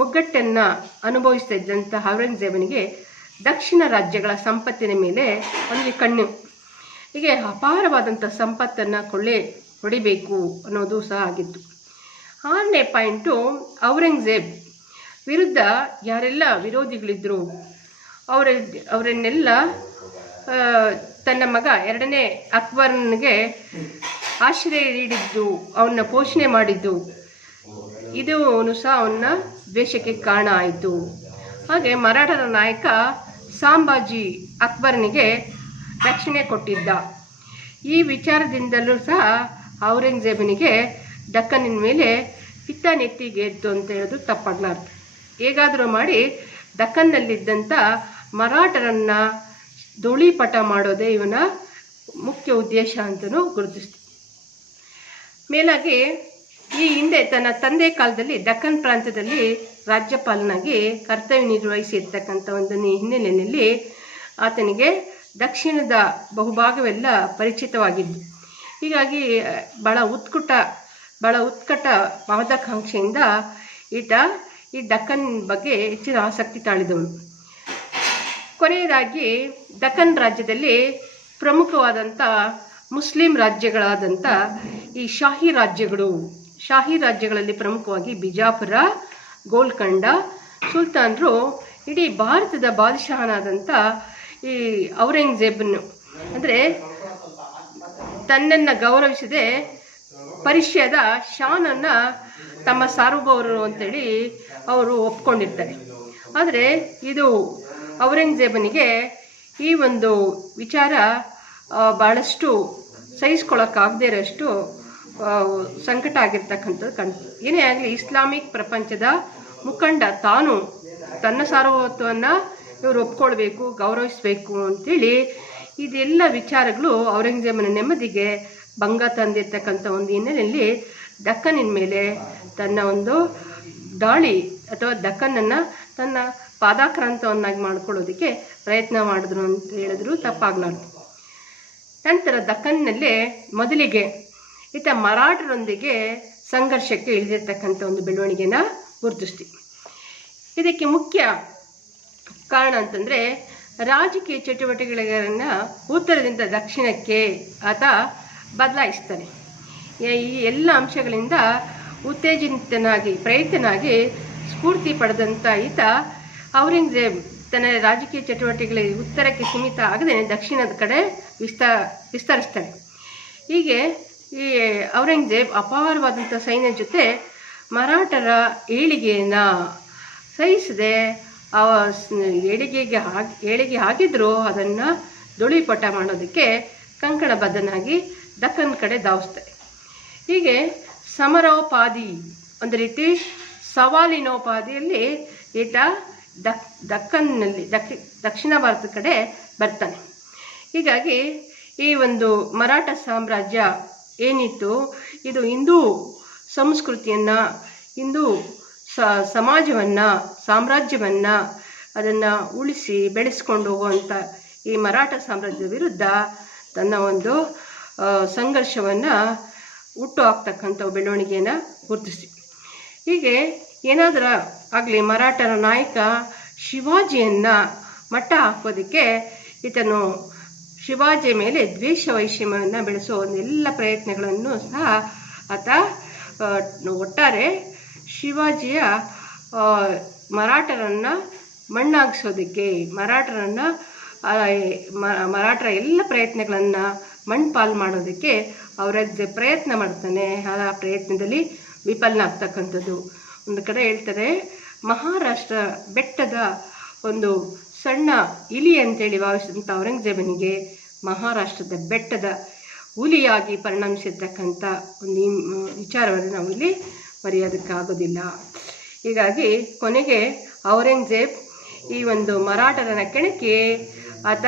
ಮುಗ್ಗಟ್ಟನ್ನು ಅನುಭವಿಸ್ತಾ ಇದ್ದಂಥ ಔರಂಗಜೇಬನಿಗೆ ದಕ್ಷಿಣ ರಾಜ್ಯಗಳ ಸಂಪತ್ತಿನ ಮೇಲೆ ಅವನಿಗೆ ಕಣ್ಣು. ಹೀಗೆ ಅಪಾರವಾದಂಥ ಸಂಪತ್ತನ್ನು ಹೊಡಿಬೇಕು ಅನ್ನೋದು ಸಹ ಆಗಿತ್ತು. 6ನೇ ಪಾಯಿಂಟು, ಔರಂಗಜೇಬ್ ವಿರುದ್ಧ ಯಾರೆಲ್ಲ ವಿರೋಧಿಗಳಿದ್ದರು ಅವರನ್ನೆಲ್ಲ ತನ್ನ ಮಗ 2ನೇ ಅಕ್ಬರ್ನಿಗೆ ಆಶ್ರಯ ನೀಡಿದ್ದು, ಅವನ್ನ ಪೋಷಣೆ ಮಾಡಿದ್ದು, ಇದೂ ಸಹ ಅವನ ದ್ವೇಷಕ್ಕೆ ಕಾರಣ ಆಯಿತು. ಹಾಗೆ ಮರಾಠರ ನಾಯಕ ಸಾಂಬಾಜಿ ಅಕ್ಬರ್ನಿಗೆ ರಕ್ಷಣೆ ಕೊಟ್ಟಿದ್ದ. ಈ ವಿಚಾರದಿಂದಲೂ ಸಹ ಔರಂಗಜೇಬನಿಗೆ ದಕ್ಕನ್ನಿನ ಮೇಲೆ ಪಿತ್ತ ನೆತ್ತಿಗೆ ಎತ್ತು ಅಂತ ಹೇಳೋದು ತಪ್ಪಾಗಲಾರ್ದು. ಹೇಗಾದರೂ ಮಾಡಿ ದಕ್ಕನ್ನಲ್ಲಿದ್ದಂಥ ಮರಾಠರನ್ನು ಧೂಳೀಪಟ ಮಾಡೋದೇ ಇವನ ಮುಖ್ಯ ಉದ್ದೇಶ ಅಂತಲೂ ಗುರುತಿಸ್ತೀವಿ. ಮೇಲಾಗಿ ಈ ಹಿಂದೆ ತನ್ನ ತಂದೆ ಕಾಲದಲ್ಲಿ ದಕ್ಕನ್ ಪ್ರಾಂತ್ಯದಲ್ಲಿ ರಾಜ್ಯಪಾಲನಾಗಿ ಕರ್ತವ್ಯ ನಿರ್ವಹಿಸಿರ್ತಕ್ಕಂಥ ಒಂದು ಹಿನ್ನೆಲೆಯಲ್ಲಿ ಆತನಿಗೆ ದಕ್ಷಿಣದ ಬಹುಭಾಗವೆಲ್ಲ ಪರಿಚಿತವಾಗಿದ್ದು, ಹೀಗಾಗಿ ಬಹಳ ಉತ್ಕಟ ಮಹದಾಕಾಂಕ್ಷೆಯಿಂದ ಈತ ಈ ದಕ್ಕನ್ ಬಗ್ಗೆ ಹೆಚ್ಚಿನ ಆಸಕ್ತಿ ತಾಳಿದವನು. ಕೊನೆಯದಾಗಿ ದಕ್ಕನ್ ರಾಜ್ಯದಲ್ಲಿ ಪ್ರಮುಖವಾದಂಥ ಮುಸ್ಲಿಂ ರಾಜ್ಯಗಳಾದಂಥ ಈ ಶಾಹಿ ರಾಜ್ಯಗಳಲ್ಲಿ ಪ್ರಮುಖವಾಗಿ ಬಿಜಾಪುರ, ಗೋಲ್ಕಂಡ ಸುಲ್ತಾನರು ಇಡೀ ಭಾರತದ ಬಾದಶಾಹನಾದಂಥ ಈ ಔರಂಗಜೇಬನ್ನು, ಅಂದರೆ ತನ್ನನ್ನು ಗೌರವಿಸದೆ ಪರ್ಷಿಯಾದ ಶಾನನ್ನು ತಮ್ಮ ಸಾರ್ವಭೌಮರು ಅಂತೇಳಿ ಅವರು ಒಪ್ಕೊಂಡಿರ್ತಾರೆ. ಆದರೆ ಇದು ಔರಂಗಜೇಬನಿಗೆ ಈ ಒಂದು ವಿಚಾರ ಭಾಳಷ್ಟು ಸಹಿಸ್ಕೊಳ್ಳೋಕ್ಕಾಗದೇ ಇರೋಷ್ಟು ಸಂಕಟ ಆಗಿರ್ತಕ್ಕಂಥದ್ದು ಕಾಣ್ತದೆ. ಏನೇ ಆಗಲಿ ಇಸ್ಲಾಮಿಕ್ ಪ್ರಪಂಚದ ಮುಖಂಡ ತಾನು ತನ್ನ ಸಾರ್ವಭೌಮತ್ವವನ್ನು ಇವರು ಒಪ್ಕೊಳ್ಬೇಕು, ಗೌರವಿಸಬೇಕು ಅಂಥೇಳಿ ಇದೆಲ್ಲ ವಿಚಾರಗಳು ಔರಂಗಜೇಬನ ನೆಮ್ಮದಿಗೆ ಭಂಗ ತಂದಿರ್ತಕ್ಕಂಥ ಒಂದು ಹಿನ್ನೆಲೆಯಲ್ಲಿ ದಕ್ಕನ್ನಿನ ಮೇಲೆ ತನ್ನ ಒಂದು ದಾಳಿ ಅಥವಾ ದಕ್ಕನ್ನನ್ನು ತನ್ನ ಪಾದಾಕ್ರಾಂತವನ್ನಾಗಿ ಮಾಡ್ಕೊಳ್ಳೋದಕ್ಕೆ ಪ್ರಯತ್ನ ಮಾಡಿದ್ರು ಅಂತ ಹೇಳಿದ್ರು ತಪ್ಪಾಗಲಾರ್ದು. ನಂತರ ದಕ್ಕನ್ನಲ್ಲೇ ಮೊದಲಿಗೆ ಈತ ಮರಾಠರೊಂದಿಗೆ ಸಂಘರ್ಷಕ್ಕೆ ಇಳಿದಿರ್ತಕ್ಕಂಥ ಒಂದು ಬೆಳವಣಿಗೆನ ಗುರುತಿಸ್ತೀವಿ. ಇದಕ್ಕೆ ಮುಖ್ಯ ಕಾರಣ ಅಂತಂದರೆ ರಾಜಕೀಯ ಚಟುವಟಿಕೆಗಳನ್ನು ಉತ್ತರದಿಂದ ದಕ್ಷಿಣಕ್ಕೆ ಆತ ಬದಲಾಯಿಸ್ತಾನೆ. ಈ ಎಲ್ಲ ಅಂಶಗಳಿಂದ ಪ್ರಯತ್ನಾಗಿ ಸ್ಫೂರ್ತಿ ಪಡೆದಂಥ ಈತ ಔರಂಗಜೇಬ್ ತನ್ನ ರಾಜಕೀಯ ಚಟುವಟಿಕೆಗಳಿಗೆ ಉತ್ತರಕ್ಕೆ ಸೀಮಿತ ಆಗದೆ ದಕ್ಷಿಣದ ಕಡೆ ವಿಸ್ತರಿಸ್ತಾನೆ. ಹೀಗೆ ಈ ಔರಂಗಜೇಬ್ ಅಪಾರವಾದಂಥ ಸೈನ್ಯ ಜೊತೆ ಮರಾಠರ ಏಳಿಗೆಯನ್ನು ಸಹಿಸದೆ ಏಳಿಗೆ ಆಗಿದ್ರೂ ಅದನ್ನು ಧೂಳೀಪಟ ಮಾಡೋದಕ್ಕೆ ಕಂಕಣಬದ್ಧನಾಗಿ ದಕ್ಕನ್ ಕಡೆ ಧಾವಿಸ್ತಾರೆ. ಹೀಗೆ ಸಮರೋಪಾದಿ, ಒಂದು ರೀತಿ ಸವಾಲಿನೋಪಾದಿಯಲ್ಲಿ ಈತ ದಕ್ಕನ್ನಲ್ಲಿ ದಕ್ಷಿಣ ಭಾರತದ ಕಡೆ ಬರ್ತಾನೆ. ಹೀಗಾಗಿ ಈ ಒಂದು ಮರಾಠ ಸಾಮ್ರಾಜ್ಯ ಏನಿತ್ತು ಇದು ಹಿಂದೂ ಸಂಸ್ಕೃತಿಯನ್ನು, ಹಿಂದೂ ಸಮಾಜವನ್ನು, ಸಾಮ್ರಾಜ್ಯವನ್ನು ಅದನ್ನು ಉಳಿಸಿ ಬೆಳೆಸ್ಕೊಂಡು ಹೋಗುವಂಥ ಈ ಮರಾಠ ಸಾಮ್ರಾಜ್ಯದ ವಿರುದ್ಧ ತನ್ನ ಒಂದು ಸಂಘರ್ಷವನ್ನು ಹುಟ್ಟು ಹಾಕ್ತಕ್ಕಂಥ ಬೆಳವಣಿಗೆಯನ್ನು ಗುರುತಿಸ್ತೀವಿ. ಹೀಗೆ ಏನಾದರೂ ಆಗಲಿ ಮರಾಠರ ನಾಯಕ ಶಿವಾಜಿಯನ್ನು ಮಟ್ಟ ಹಾಕೋದಕ್ಕೆ ಈತನು ಶಿವಾಜಿಯ ಮೇಲೆ ದ್ವೇಷ ವೈಷಮ್ಯವನ್ನು ಬೆಳೆಸುವ ಒಂದೆಲ್ಲ ಪ್ರಯತ್ನಗಳನ್ನು ಸಹ ಆತ ಒಟ್ಟಾರೆ ಶಿವಾಜಿಯ ಮರಾಠರನ್ನು ಮಣ್ಣಾಗಿಸೋದಕ್ಕೆ ಮರಾಠರ ಎಲ್ಲ ಪ್ರಯತ್ನಗಳನ್ನು ಮಣ್ಪಾಲು ಮಾಡೋದಕ್ಕೆ ಔರಂಗಜೇಬ್ ಪ್ರಯತ್ನ ಮಾಡ್ತಾನೆ. ಆ ಪ್ರಯತ್ನದಲ್ಲಿ ವಿಫಲನಾಗ್ತಕ್ಕಂಥದ್ದು. ಒಂದು ಕಡೆ ಹೇಳ್ತಾರೆ, ಮಹಾರಾಷ್ಟ್ರ ಬೆಟ್ಟದ ಒಂದು ಸಣ್ಣ ಇಲಿ ಅಂತೇಳಿ ಭಾವಿಸಿದಂಥ ಔರಂಗಜೇಬನಿಗೆ ಮಹಾರಾಷ್ಟ್ರದ ಬೆಟ್ಟದ ಹುಲಿಯಾಗಿ ಪರಿಣಮಿಸಿರ್ತಕ್ಕಂಥ ಒಂದು ವಿಚಾರವನ್ನು ನಾವು ಇಲ್ಲಿ ಮರೆಯೋದಕ್ಕಾಗೋದಿಲ್ಲ. ಹೀಗಾಗಿ ಕೊನೆಗೆ ಔರಂಗಜೇಬ್ ಈ ಒಂದು ಮರಾಠರನ್ನ ಆತ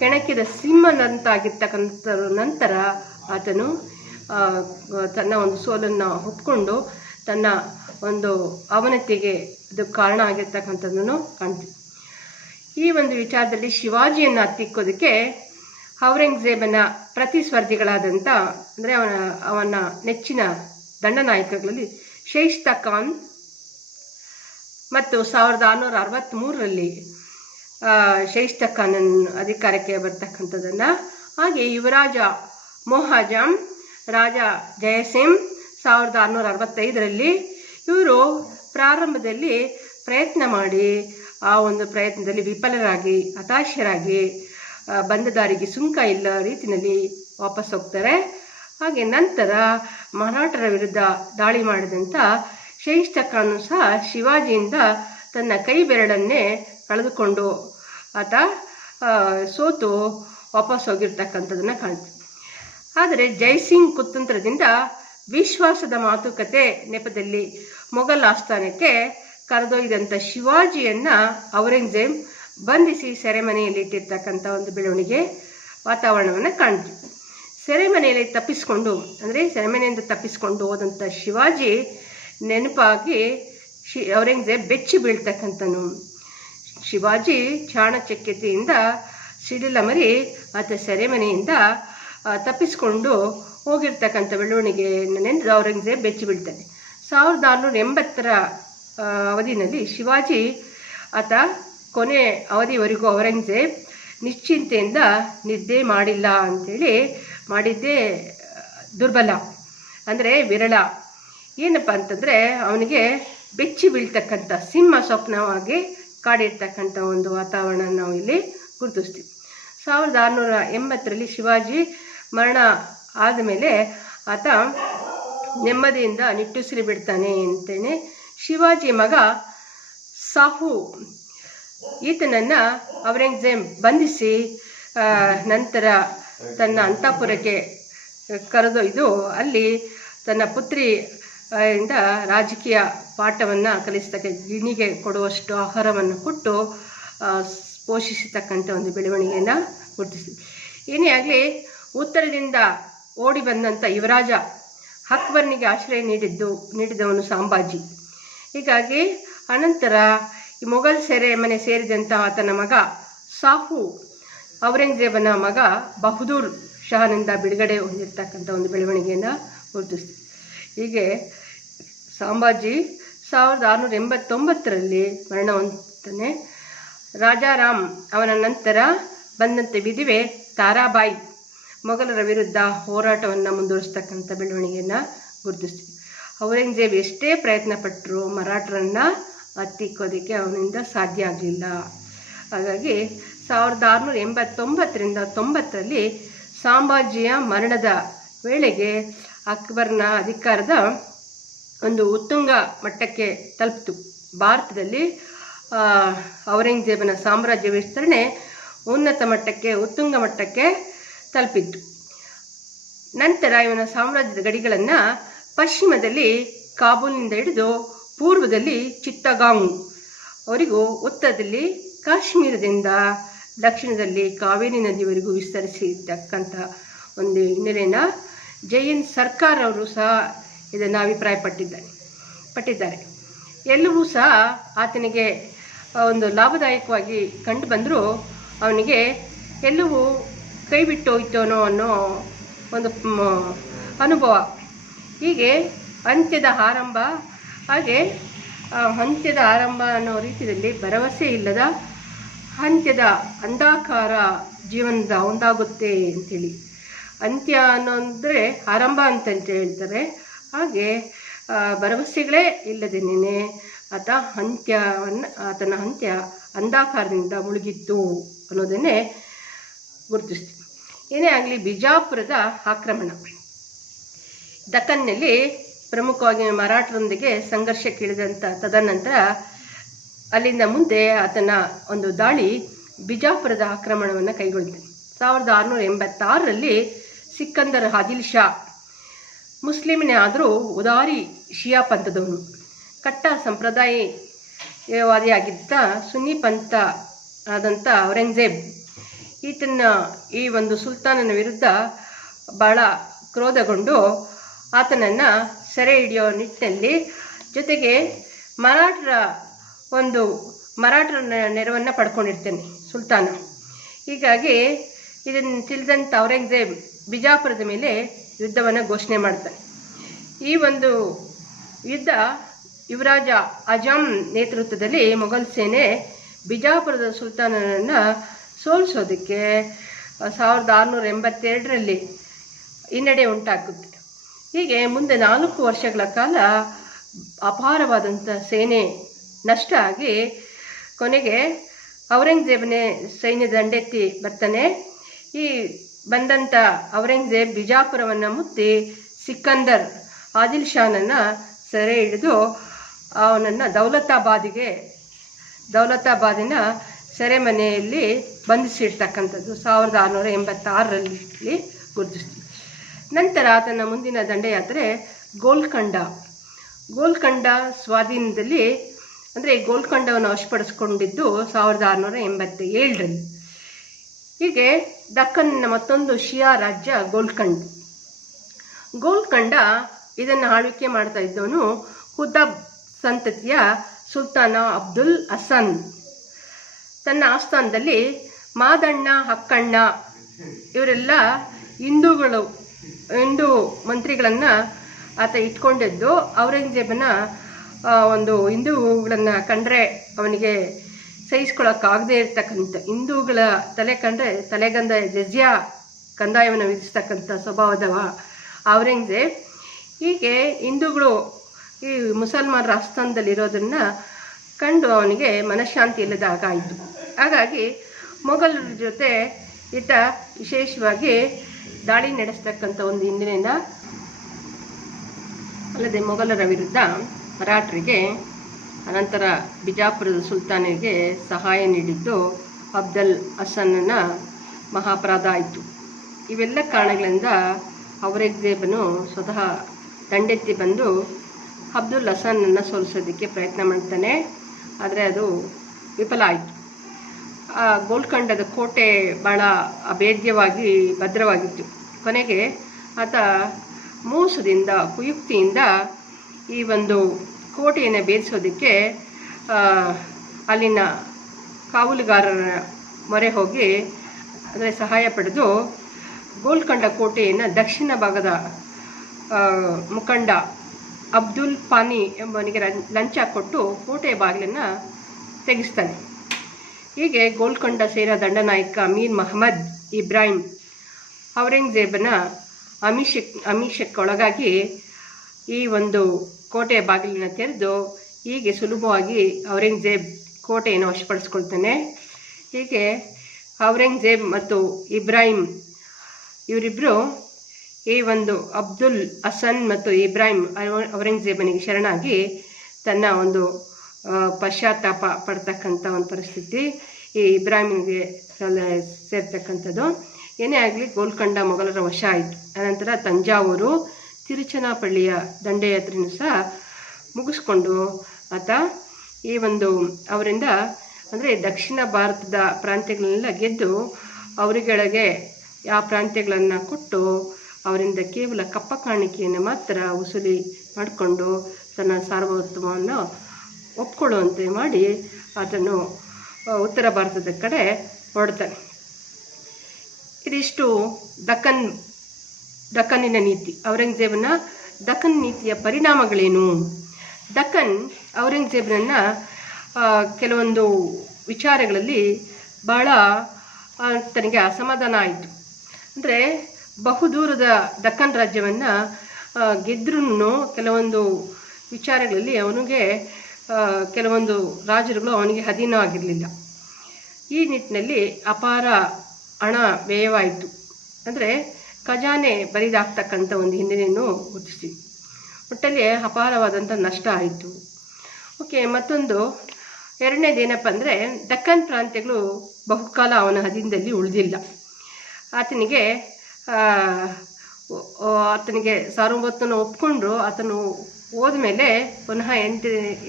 ಕೆಣಕಿದ ಸಿಂಹನಂತಾಗಿರ್ತಕ್ಕಂಥ ನಂತರ ಆತನು ತನ್ನ ಒಂದು ಸೋಲನ್ನು ಒಪ್ಪಿಕೊಂಡು ತನ್ನ ಒಂದು ಅವನತಿಗೆ ಅದು ಕಾರಣ ಆಗಿರ್ತಕ್ಕಂಥದ್ದನ್ನು ಕಾಣ್ತೀವಿ. ಈ ಒಂದು ವಿಚಾರದಲ್ಲಿ ಶಿವಾಜಿಯನ್ನು ಹತ್ತಿಕ್ಕೋದಕ್ಕೆ ಔರಂಗಜೇಬನ ಪ್ರತಿಸ್ಪರ್ಧಿಗಳಾದಂಥ ಅಂದರೆ ಅವನ ನೆಚ್ಚಿನ ದಂಡನಾಯಕಗಳಲ್ಲಿ ಶೈಸ್ತಾ ಖಾನ್ ಮತ್ತು 1663ರಲ್ಲಿ ಶೈಸ್ತಾ ಖಾನನ್ ಅಧಿಕಾರಕ್ಕೆ ಬರ್ತಕ್ಕಂಥದ್ದನ್ನು, ಹಾಗೆ ಯುವರಾಜ ಮೊಹಾಜಾಮ್, ರಾಜ ಜಯಸಿಂಹ 1665ರಲ್ಲಿ ಇವರು ಪ್ರಾರಂಭದಲ್ಲಿ ಪ್ರಯತ್ನ ಮಾಡಿ ಆ ಒಂದು ಪ್ರಯತ್ನದಲ್ಲಿ ವಿಫಲರಾಗಿ ಹತಾಶರಾಗಿ ಬಂದ ದಾರಿಗೆ ಸುಂಕ ಇಲ್ಲ ರೀತಿಯಲ್ಲಿ ವಾಪಸ್ ಹೋಗ್ತಾರೆ. ಹಾಗೆ ನಂತರ ಮರಾಠರ ವಿರುದ್ಧ ದಾಳಿ ಮಾಡಿದಂಥ ಶೈಸ್ತಾ ಖಾನ್ ಸಹ ಶಿವಾಜಿಯಿಂದ ತನ್ನ ಕೈ ಬೆರಳನ್ನೇ ಕಳೆದುಕೊಂಡು ಆತ ಸೋತು ವಾಪಸ್ ಹೋಗಿರ್ತಕ್ಕಂಥದ್ದನ್ನು ಕಾಣ್ತೀವಿ. ಆದರೆ ಜೈಸಿಂಗ್ ಕುತಂತ್ರದಿಂದ ವಿಶ್ವಾಸದ ಮಾತುಕತೆ ನೆಪದಲ್ಲಿ ಮೊಘಲ್ ಆಸ್ಥಾನಕ್ಕೆ ಕರೆದೊಯ್ದಂಥ ಶಿವಾಜಿಯನ್ನು ಔರಂಗಜೇಬ್ ಬಂಧಿಸಿ ಸೆರೆಮನೆಯಲ್ಲಿ ಇಟ್ಟಿರ್ತಕ್ಕಂಥ ಒಂದು ಬೆಳವಣಿಗೆ ವಾತಾವರಣವನ್ನು ಕಾಣ್ತೀವಿ. ಸೆರೆಮನೆಯಿಂದ ತಪ್ಪಿಸ್ಕೊಂಡು ಹೋದಂಥ ಶಿವಾಜಿ ನೆನಪಾಗಿ ಔರಂಗಜೇಬ್ ಬೆಚ್ಚಿ ಬೀಳ್ತಕ್ಕಂಥನು. ಶಿವಾಜಿ ಚಾಣಚಕ್ಯತೆಯಿಂದ ಸಿಡಿಲ ಮರಿ ಆತ ಸೆರೆಮನೆಯಿಂದ ತಪ್ಪಿಸ್ಕೊಂಡು ಹೋಗಿರ್ತಕ್ಕಂಥ ಬೆಳವಣಿಗೆ ನೆನೆದು ಔರಂಗಜೇಬ್ ಬೆಚ್ಚಿ ಬೀಳ್ತಾನೆ. 1680ರ ಅವಧಿನಲ್ಲಿ ಶಿವಾಜಿ ಆತ ಕೊನೆ ಅವಧಿವರೆಗೂ ಔರಂಗಜೇಬ್ ನಿಶ್ಚಿಂತೆಯಿಂದ ನಿದ್ದೆ ಮಾಡಿಲ್ಲ ಅಂಥೇಳಿ, ಮಾಡಿದ್ದೇ ದುರ್ಬಲ ಅಂದರೆ ವಿರಳ. ಏನಪ್ಪ ಅಂತಂದರೆ ಅವನಿಗೆ ಬೆಚ್ಚಿ ಬೀಳ್ತಕ್ಕಂಥ ಸಿಂಹ ಸ್ವಪ್ನವಾಗಿ ಕಾಡಿರ್ತಕ್ಕಂಥ ಒಂದು ವಾತಾವರಣ ನಾವು ಇಲ್ಲಿ ಗುರುತಿಸ್ತೀವಿ. 1680ರಲ್ಲಿ ಶಿವಾಜಿ ಮರಣ ಆದಮೇಲೆ ಆತ ನೆಮ್ಮದಿಯಿಂದ ನಿಟ್ಟುಸಿರು ಬಿಡ್ತಾನೆ ಅಂತೇನೆ. ಶಿವಾಜಿ ಮಗ ಸಾಹು ಈತನನ್ನು ಔರಂಗಜೇಬ್ ಬಂಧಿಸಿ ನಂತರ ತನ್ನ ಅಂತಃಪುರಕ್ಕೆ ಕರೆದೊಯ್ದು ಅಲ್ಲಿ ತನ್ನ ಪುತ್ರಿ ಇಂದ ರಾಜಕೀಯ ಪಾಠವನ್ನು ಕಲಿಸ್ತಕ್ಕ ಗಿಣಿಗೆ ಕೊಡುವಷ್ಟು ಆಹಾರವನ್ನು ಕೊಟ್ಟು ಪೋಷಿಸತಕ್ಕಂಥ ಒಂದು ಬೆಳವಣಿಗೆಯನ್ನು ಗುರುತಿಸಿ. ಏನೇ ಆಗಲಿ, ಉತ್ತರದಿಂದ ಓಡಿ ಬಂದಂಥ ಯುವರಾಜ ಅಕ್ಬರ್ನಿಗೆ ಆಶ್ರಯ ನೀಡಿದವನು ಸಂಭಾಜಿ. ಹೀಗಾಗಿ ಅನಂತರ ಈ ಮೊಘಲ್ ಸೆರೆಮನೆ ಸೇರಿದಂಥ ಆತನ ಮಗ ಸಾಹು ಔರಂಗಜೇಬನ ಮಗ ಬಹದ್ದೂರ್ ಶಹಾನಿಂದ ಬಿಡುಗಡೆ ಹೊಂದಿರತಕ್ಕಂಥ ಒಂದು ಬೆಳವಣಿಗೆಯನ್ನು ಗುರುತಿಸ್ತೀವಿ. ಹೀಗೆ ಸಂಭಾಜಿ 1689ರಲ್ಲಿ ಮರಣ ಹೊಂದುತ್ತಾನೆ. ರಾಜಾರಾಮ್ ಅವನ ನಂತರ ಬಂದಂಥ ವಿಧವೆ ತಾರಾಬಾಯಿ ಮೊಘಲರ ವಿರುದ್ಧ ಹೋರಾಟವನ್ನು ಮುಂದುವರಿಸ್ತಕ್ಕಂಥ ಬೆಳವಣಿಗೆಯನ್ನು ಗುರುತಿಸ್ತೀವಿ. ಔರಂಗಜೇಬ್ ಎಷ್ಟೇ ಪ್ರಯತ್ನ ಪಟ್ಟರು ಮರಾಠರನ್ನು ಹತ್ತಿಕ್ಕೋದಕ್ಕೆ ಅವನಿಂದ ಸಾಧ್ಯ ಆಗಲಿಲ್ಲ. ಹಾಗಾಗಿ 1689ರಿಂದ 90ರಲ್ಲಿ ಸಂಭಾಜಿಯ ಮರಣದ ವೇಳೆಗೆ ಅಕ್ಬರ್ನ ಅಧಿಕಾರದ ಒಂದು ಉತ್ತುಂಗ ಮಟ್ಟಕ್ಕೆ ತಲುಪಿತು. ಭಾರತದಲ್ಲಿ ಔರಂಗಜೇಬನ ಸಾಮ್ರಾಜ್ಯ ವಿಸ್ತರಣೆ ಉತ್ತುಂಗ ಮಟ್ಟಕ್ಕೆ ತಲುಪಿತ್ತು. ನಂತರ ಇವನ ಸಾಮ್ರಾಜ್ಯದ ಗಡಿಗಳನ್ನು ಪಶ್ಚಿಮದಲ್ಲಿ ಕಾಬೂಲ್ನಿಂದ ಹಿಡಿದು ಪೂರ್ವದಲ್ಲಿ ಚಿತ್ತಗಾಂಗ್ ಅವರಿಗೂ, ಉತ್ತರದಲ್ಲಿ ಕಾಶ್ಮೀರದಿಂದ ದಕ್ಷಿಣದಲ್ಲಿ ಕಾವೇರಿ ನದಿವರೆಗೂ ವಿಸ್ತರಿಸಿರ್ತಕ್ಕಂಥ ಒಂದು ಹಿನ್ನೆಲೆಯನ್ನು ಜೈನ್ ಸರ್ಕಾರ್ ಅವರು ಸಹ ಇದನ್ನು ಪಟ್ಟಿದ್ದಾರೆ. ಎಲ್ಲವೂ ಸಹ ಆತನಿಗೆ ಒಂದು ಲಾಭದಾಯಕವಾಗಿ ಕಂಡು ಬಂದರೂ ಅವನಿಗೆ ಎಲ್ಲವೂ ಕೈ ಬಿಟ್ಟು ಹೋಯ್ತೋನೋ ಅನ್ನೋ ಒಂದು ಅನುಭವ. ಹೀಗೆ ಅಂತ್ಯದ ಆರಂಭ ಅನ್ನೋ ರೀತಿಯಲ್ಲಿ ಭರವಸೆ ಇಲ್ಲದ ಅಂತ್ಯದ ಅಂಧಾಕಾರ ಜೀವನದ ಒಂದಾಗುತ್ತೆ ಅಂತೇಳಿ. ಅಂತ್ಯ ಅನ್ನೋಂದರೆ ಆರಂಭ ಅಂತ ಹೇಳ್ತಾರೆ. ಹಾಗೆ ಭರವಸೆಗಳೇ ಇಲ್ಲದೇನೆ ಆತನ ಅಂತ್ಯ ಅಂಧಾಕಾರದಿಂದ ಮುಳುಗಿತ್ತು ಅನ್ನೋದನ್ನೇ ಗುರುತಿಸ್ತೀವಿ. ಏನೇ ಆಗಲಿ, ಬಿಜಾಪುರದ ಆಕ್ರಮಣ ದಕ್ಕನ್ನಲ್ಲಿ ಪ್ರಮುಖವಾಗಿ ಮರಾಠರೊಂದಿಗೆ ಸಂಘರ್ಷಕ್ಕಿಳಿದಂಥ ತದನಂತರ ಅಲ್ಲಿಂದ ಮುಂದೆ ಆತನ ಒಂದು ದಾಳಿ ಬಿಜಾಪುರದ ಆಕ್ರಮಣವನ್ನು ಕೈಗೊಳ್ಳುತ್ತೆ. 1686ರಲ್ಲಿ ಸಿಕ್ಕಂದರ್ ಆದಿಲ್ ಶಾ ಮುಸ್ಲಿಮನೇ ಆದರೂ ಉದಾರಿ ಶಿಯಾ ಪಂಥದವನು, ಕಟ್ಟ ಸಂಪ್ರದಾಯವಾದಿಯಾಗಿದ್ದ ಸುನ್ನಿ ಪಂಥ ಆದಂಥ ಔರಂಗಜೇಬ್ ಈ ಒಂದು ಸುಲ್ತಾನನ ವಿರುದ್ಧ ಬಹಳ ಕ್ರೋಧಗೊಂಡು ಆತನನ್ನು ಸೆರೆ ಹಿಡಿಯೋ ನಿಟ್ಟಿನಲ್ಲಿ ಜೊತೆಗೆ ಮರಾಠರ ನೆರವನ್ನು ಪಡ್ಕೊಂಡಿರ್ತೇನೆ ಸುಲ್ತಾನ. ಹೀಗಾಗಿ ಇದನ್ನು ತಿಳಿದಂಥ ಔರಂಗಜೇಬ್ ಬಿಜಾಪುರದ ಮೇಲೆ ಯುದ್ಧವನ್ನು ಘೋಷಣೆ ಮಾಡ್ತಾನೆ. ಈ ಒಂದು ಯುದ್ಧ ಯುವರಾಜ ಅಜಾಮ್ ನೇತೃತ್ವದಲ್ಲಿ ಮೊಘಲ್ ಸೇನೆ ಬಿಜಾಪುರದ ಸುಲ್ತಾನನನ್ನು ಸೋಲಿಸೋದಕ್ಕೆ 1682ರಲ್ಲಿ ಹಿನ್ನಡೆ ಉಂಟಾಗುತ್ತೆ. ಹೀಗೆ ಮುಂದೆ 4 ವರ್ಷಗಳ ಕಾಲ ಅಪಾರವಾದಂಥ ಸೇನೆ ನಷ್ಟ ಆಗಿ ಕೊನೆಗೆ ಔರಂಗಜೇಬನೇ ಸೈನ್ಯ ದಂಡೆತ್ತಿ ಬರ್ತಾನೆ. ಈ ಬಂದಂಥ ಔರಂಗಜೇಬ್ ಬಿಜಾಪುರವನ್ನು ಮುತ್ತಿ ಸಿಕ್ಕಂದರ್ ಆದಿಲ್ ಶಾನನ್ನು ಸೆರೆ ಹಿಡಿದು ಅವನನ್ನು ದೌಲತಾಬಾದಿನ ಸೆರೆಮನೆಯಲ್ಲಿ ಬಂಧಿಸಿರ್ತಕ್ಕಂಥದ್ದು 1686ರಲ್ಲಿ ಗುರುತಿಸ್ತೀವಿ. ನಂತರ ಆತನ ಮುಂದಿನ ದಂಡಯಾತ್ರೆ ಗೋಲ್ಕಂಡ ಸ್ವಾಧೀನದಲ್ಲಿ, ಅಂದರೆ ಗೋಲ್ಕಂಡವನ್ನು ವಶಪಡಿಸಿಕೊಂಡಿದ್ದು 1687ರಲ್ಲಿ. ಹೀಗೆ ದಕ್ಕನ್ನ ಮತ್ತೊಂದು ಶಿಯಾ ರಾಜ್ಯ ಗೋಲ್ಕಂಡ ಇದನ್ನು ಆಳ್ವಿಕೆ ಮಾಡ್ತಾ ಇದ್ದವನು ಹುದಬ್ ಸಂತತಿಯ ಸುಲ್ತಾನ ಅಬ್ದುಲ್ ಹಸನ್. ತನ್ನ ಆಸ್ಥಾನದಲ್ಲಿ ಮಾದಣ್ಣ, ಅಕ್ಕಣ್ಣ ಇವರೆಲ್ಲ ಹಿಂದೂ ಮಂತ್ರಿಗಳನ್ನು ಆತ ಇಟ್ಕೊಂಡಿದ್ದು ಔರಂಗಜೇಬನ ಒಂದು ಹಿಂದೂಗಳನ್ನು ಕಂಡ್ರೆ ಅವನಿಗೆ ಸಹಿಸ್ಕೊಳ್ಳೋಕ್ಕಾಗದೇ ಇರ್ತಕ್ಕಂಥ ಹಿಂದೂಗಳ ತಲೆ ಕಂಡ್ರೆ ತಲೆಗಂದ ಜಜಿಯಾ ಕಂದಾಯವನ್ನು ವಿಧಿಸ್ತಕ್ಕಂಥ ಸ್ವಭಾವದವ ಔರಂಗಜೇಬ್. ಹೀಗೆ ಹಿಂದೂಗಳು ಈ ಮುಸಲ್ಮಾನರ ಆಸ್ಥಾನದಲ್ಲಿರೋದನ್ನು ಕಂಡು ಅವನಿಗೆ ಮನಃಶಾಂತಿ ಇಲ್ಲದ ಆಗಾಯಿತು. ಹಾಗಾಗಿ ಮೊಘಲರ ಜೊತೆ ಈತ ವಿಶೇಷವಾಗಿ ದಾಳಿ ನಡೆಸ್ತಕ್ಕಂಥ ಒಂದು ಹಿಂದಿನಿಂದ ಅಲ್ಲದೆ ಮೊಘಲರ ವಿರುದ್ಧ ಮರಾಠರಿಗೆ ಅನಂತರ ಬಿಜಾಪುರದ ಸುಲ್ತಾನರಿಗೆ ಸಹಾಯ ನೀಡಿದ್ದು ಅಬ್ದುಲ್ ಹಸನ್ನ ಮಹಾಪರಾಧ ಆಯಿತು. ಇವೆಲ್ಲ ಕಾರಣಗಳಿಂದ ಔರಂಗಜೇಬನು ಸ್ವತಃ ದಂಡೆತ್ತಿ ಬಂದು ಅಬ್ದುಲ್ ಹಸನ್ನನ್ನು ಸೋಲಿಸೋದಕ್ಕೆ ಪ್ರಯತ್ನ ಮಾಡ್ತಾನೆ. ಆದರೆ ಅದು ವಿಫಲ ಆಯಿತು. ಗೋಲ್ಕಂಡದ ಕೋಟೆ ಭಾಳ ಅಭೇದ್ಯವಾಗಿ ಭದ್ರವಾಗಿತ್ತು. ಕೊನೆಗೆ ಆತ ಮೋಸದಿಂದ ಕುಯುಕ್ತಿಯಿಂದ ಈ ಒಂದು ಕೋಟೆಯನ್ನು ಭೇದಿಸೋದಕ್ಕೆ ಅಲ್ಲಿನ ಕಾವಲುಗಾರರ ಮೊರೆ ಹೋಗಿ ಅಂದರೆ ಸಹಾಯ ಪಡೆದು ಗೋಲ್ಕಂಡ ಕೋಟೆಯನ್ನು ದಕ್ಷಿಣ ಭಾಗದ ಮುಖಂಡ ಅಬ್ದುಲ್ ಪಾನಿ ಎಂಬವನಿಗೆ ಲಂಚ ಕೊಟ್ಟು ಕೋಟೆಯ ಬಾಗಿಲನ್ನು ತೆಗೆಸ್ತಾನೆ. ಹೀಗೆ ಗೋಲ್ಕೊಂಡ ಸೇನಾ ದಂಡನಾಯಕ ಮೀರ್ ಮೊಹಮ್ಮದ್ ಇಬ್ರಾಹಿಂ ಔರಂಗಜೇಬನ ಆಮಿಷಕ್ಕೊಳಗಾಗಿ ಈ ಒಂದು ಕೋಟೆಯ ಬಾಗಿಲನ್ನು ತೆರೆದು ಹೀಗೆ ಸುಲಭವಾಗಿ ಔರಂಗಜೇಬ್ ಕೋಟೆಯನ್ನು ವಶಪಡಿಸ್ಕೊಳ್ತಾನೆ. ಹೀಗೆ ಔರಂಗಜೇಬ್ ಮತ್ತು ಇಬ್ರಾಹಿಂ ಇವರಿಬ್ಬರು ಈ ಒಂದು ಅಬ್ದುಲ್ ಹಸನ್ ಮತ್ತು ಇಬ್ರಾಹಿಂ ಔರಂಗಜೇಬನಿಗೆ ಶರಣಾಗಿ ತನ್ನ ಒಂದು ಪಶ್ಚಾತ್ತಾಪ ಪಡ್ತಕ್ಕಂಥ ಒಂದು ಪರಿಸ್ಥಿತಿ ಈ ಇಬ್ರಾಹಿಮಿಗೆ ಸೇರ್ತಕ್ಕಂಥದ್ದು. ಏನೇ ಆಗಲಿ ಗೋಲ್ಕೊಂಡ ಮೊಘಲರ ವಶ ಆಯಿತು. ಅನಂತರ ತಂಜಾವೂರು, ತಿರುಚನಾಪಳ್ಳಿಯ ದಂಡಯಾತ್ರೆಯನ್ನು ಸಹ ಮುಗಿಸ್ಕೊಂಡು ಆತ ಈ ಒಂದು ಅವರಿಂದ ಅಂದರೆ ದಕ್ಷಿಣ ಭಾರತದ ಪ್ರಾಂತ್ಯಗಳನ್ನೆಲ್ಲ ಗೆದ್ದು ಅವರುಗಳಿಗೆ ಆ ಪ್ರಾಂತ್ಯಗಳನ್ನು ಕೊಟ್ಟು ಅವರಿಂದ ಕೇವಲ ಕಪ್ಪ ಕಾಣಿಕೆಯನ್ನು ಮಾತ್ರ ವಸೂಲಿ ಮಾಡಿಕೊಂಡು ತನ್ನ ಸಾರ್ವಭೌಮತ್ವವನ್ನು ಒಪ್ಕೊಳ್ಳುವಂತೆ ಮಾಡಿ ಅದನ್ನು ಉತ್ತರ ಭಾರತದ ಕಡೆ ಹೊರಡ್ತಾನೆ. ಇದಿಷ್ಟು ದಕ್ಕನ್ನಿನ ನೀತಿ. ಔರಂಗಜೇಬನ ದಕ್ಕನ್ ನೀತಿಯ ಪರಿಣಾಮಗಳೇನು? ದಕ್ಕನ್ ಔರಂಗಜೇಬನನ್ನು ಕೆಲವೊಂದು ವಿಚಾರಗಳಲ್ಲಿ ಬಹಳ ತನಗೆ ಅಸಮಾಧಾನ ಆಯಿತು. ಅಂದರೆ ಬಹುದೂರದ ದಕ್ಕನ್ ರಾಜ್ಯವನ್ನು ಗೆದ್ರೂ ಕೆಲವೊಂದು ವಿಚಾರಗಳಲ್ಲಿ ಅವನಿಗೆ ಕೆಲವೊಂದು ರಾಜರುಗಳು ಅವನಿಗೆ ಅಧೀನ ಆಗಿರಲಿಲ್ಲ. ಈ ನಿಟ್ಟಿನಲ್ಲಿ ಅಪಾರ ಹಣ ವ್ಯಯವಾಯಿತು. ಅಂದರೆ ಖಜಾನೆ ಬರಿದಾಗ್ತಕ್ಕಂಥ ಒಂದು ಹಿನ್ನೆಲೆಯನ್ನು ಗುರುತಿಸಿ ಒಟ್ಟಲ್ಲಿ ಅಪಾರವಾದಂಥ ನಷ್ಟ ಆಯಿತು. ಓಕೆ, ಮತ್ತೊಂದು ಎರಡನೇದೇನಪ್ಪ ಅಂದರೆ ದಕ್ಕನ್ ಪ್ರಾಂತ್ಯಗಳು ಬಹುಕಾಲ ಅವನ ಅಧೀನದಲ್ಲಿ ಉಳಿದಿಲ್ಲ. ಆತನಿಗೆ ಸಾರ್ವಭೌಮತ್ವವನ್ನು ಒಪ್ಪಿಕೊಂಡ್ರು. ಆತನು ಹೋದ್ಮೇಲೆ ಪುನಃ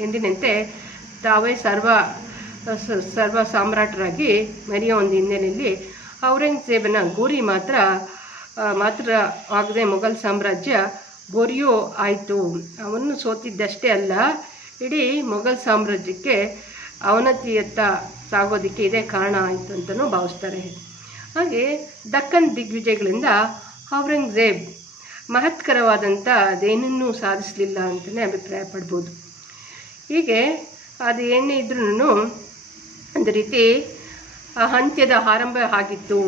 ಎಂದಿನಂತೆ ತಾವೇ ಸರ್ವ ಸಾಮ್ರಾಟರಾಗಿ ಮೆರೆಯೋ ಒಂದು ಹಿನ್ನೆಲೆಯಲ್ಲಿ ಔರಂಗಜೇಬನ ಗೋರಿ ಮಾತ್ರವಾಗದೆ ಮೊಘಲ್ ಸಾಮ್ರಾಜ್ಯ ಗೋರಿಯೂ ಆಯಿತು. ಅವನು ಸೋತಿದ್ದಷ್ಟೇ ಅಲ್ಲ, ಇಡೀ ಮೊಘಲ್ ಸಾಮ್ರಾಜ್ಯಕ್ಕೆ ಅವನತಿಯತ್ತ ಸಾಗೋದಕ್ಕೆ ಇದೇ ಕಾರಣ ಆಯಿತು ಅಂತಲೂ ಭಾವಿಸ್ತಾರೆ. ಹಾಗೆ ದಕ್ಕನ್ ದಿಗ್ವಿಜಯಗಳಿಂದ ಔರಂಗಜೇಬ್ ಮಹತ್ಕರವಾದಂಥ ಅದೇನನ್ನೂ ಸಾಧಿಸಲಿಲ್ಲ ಅಂತಲೇ ಅಭಿಪ್ರಾಯ ಪಡ್ಬೋದು. ಹೀಗೆ ಅದು ಏನೇ ಇದ್ರೂ ಒಂದು ರೀತಿ ಅಂತ್ಯದ ಆರಂಭ ಆಗಿತ್ತು.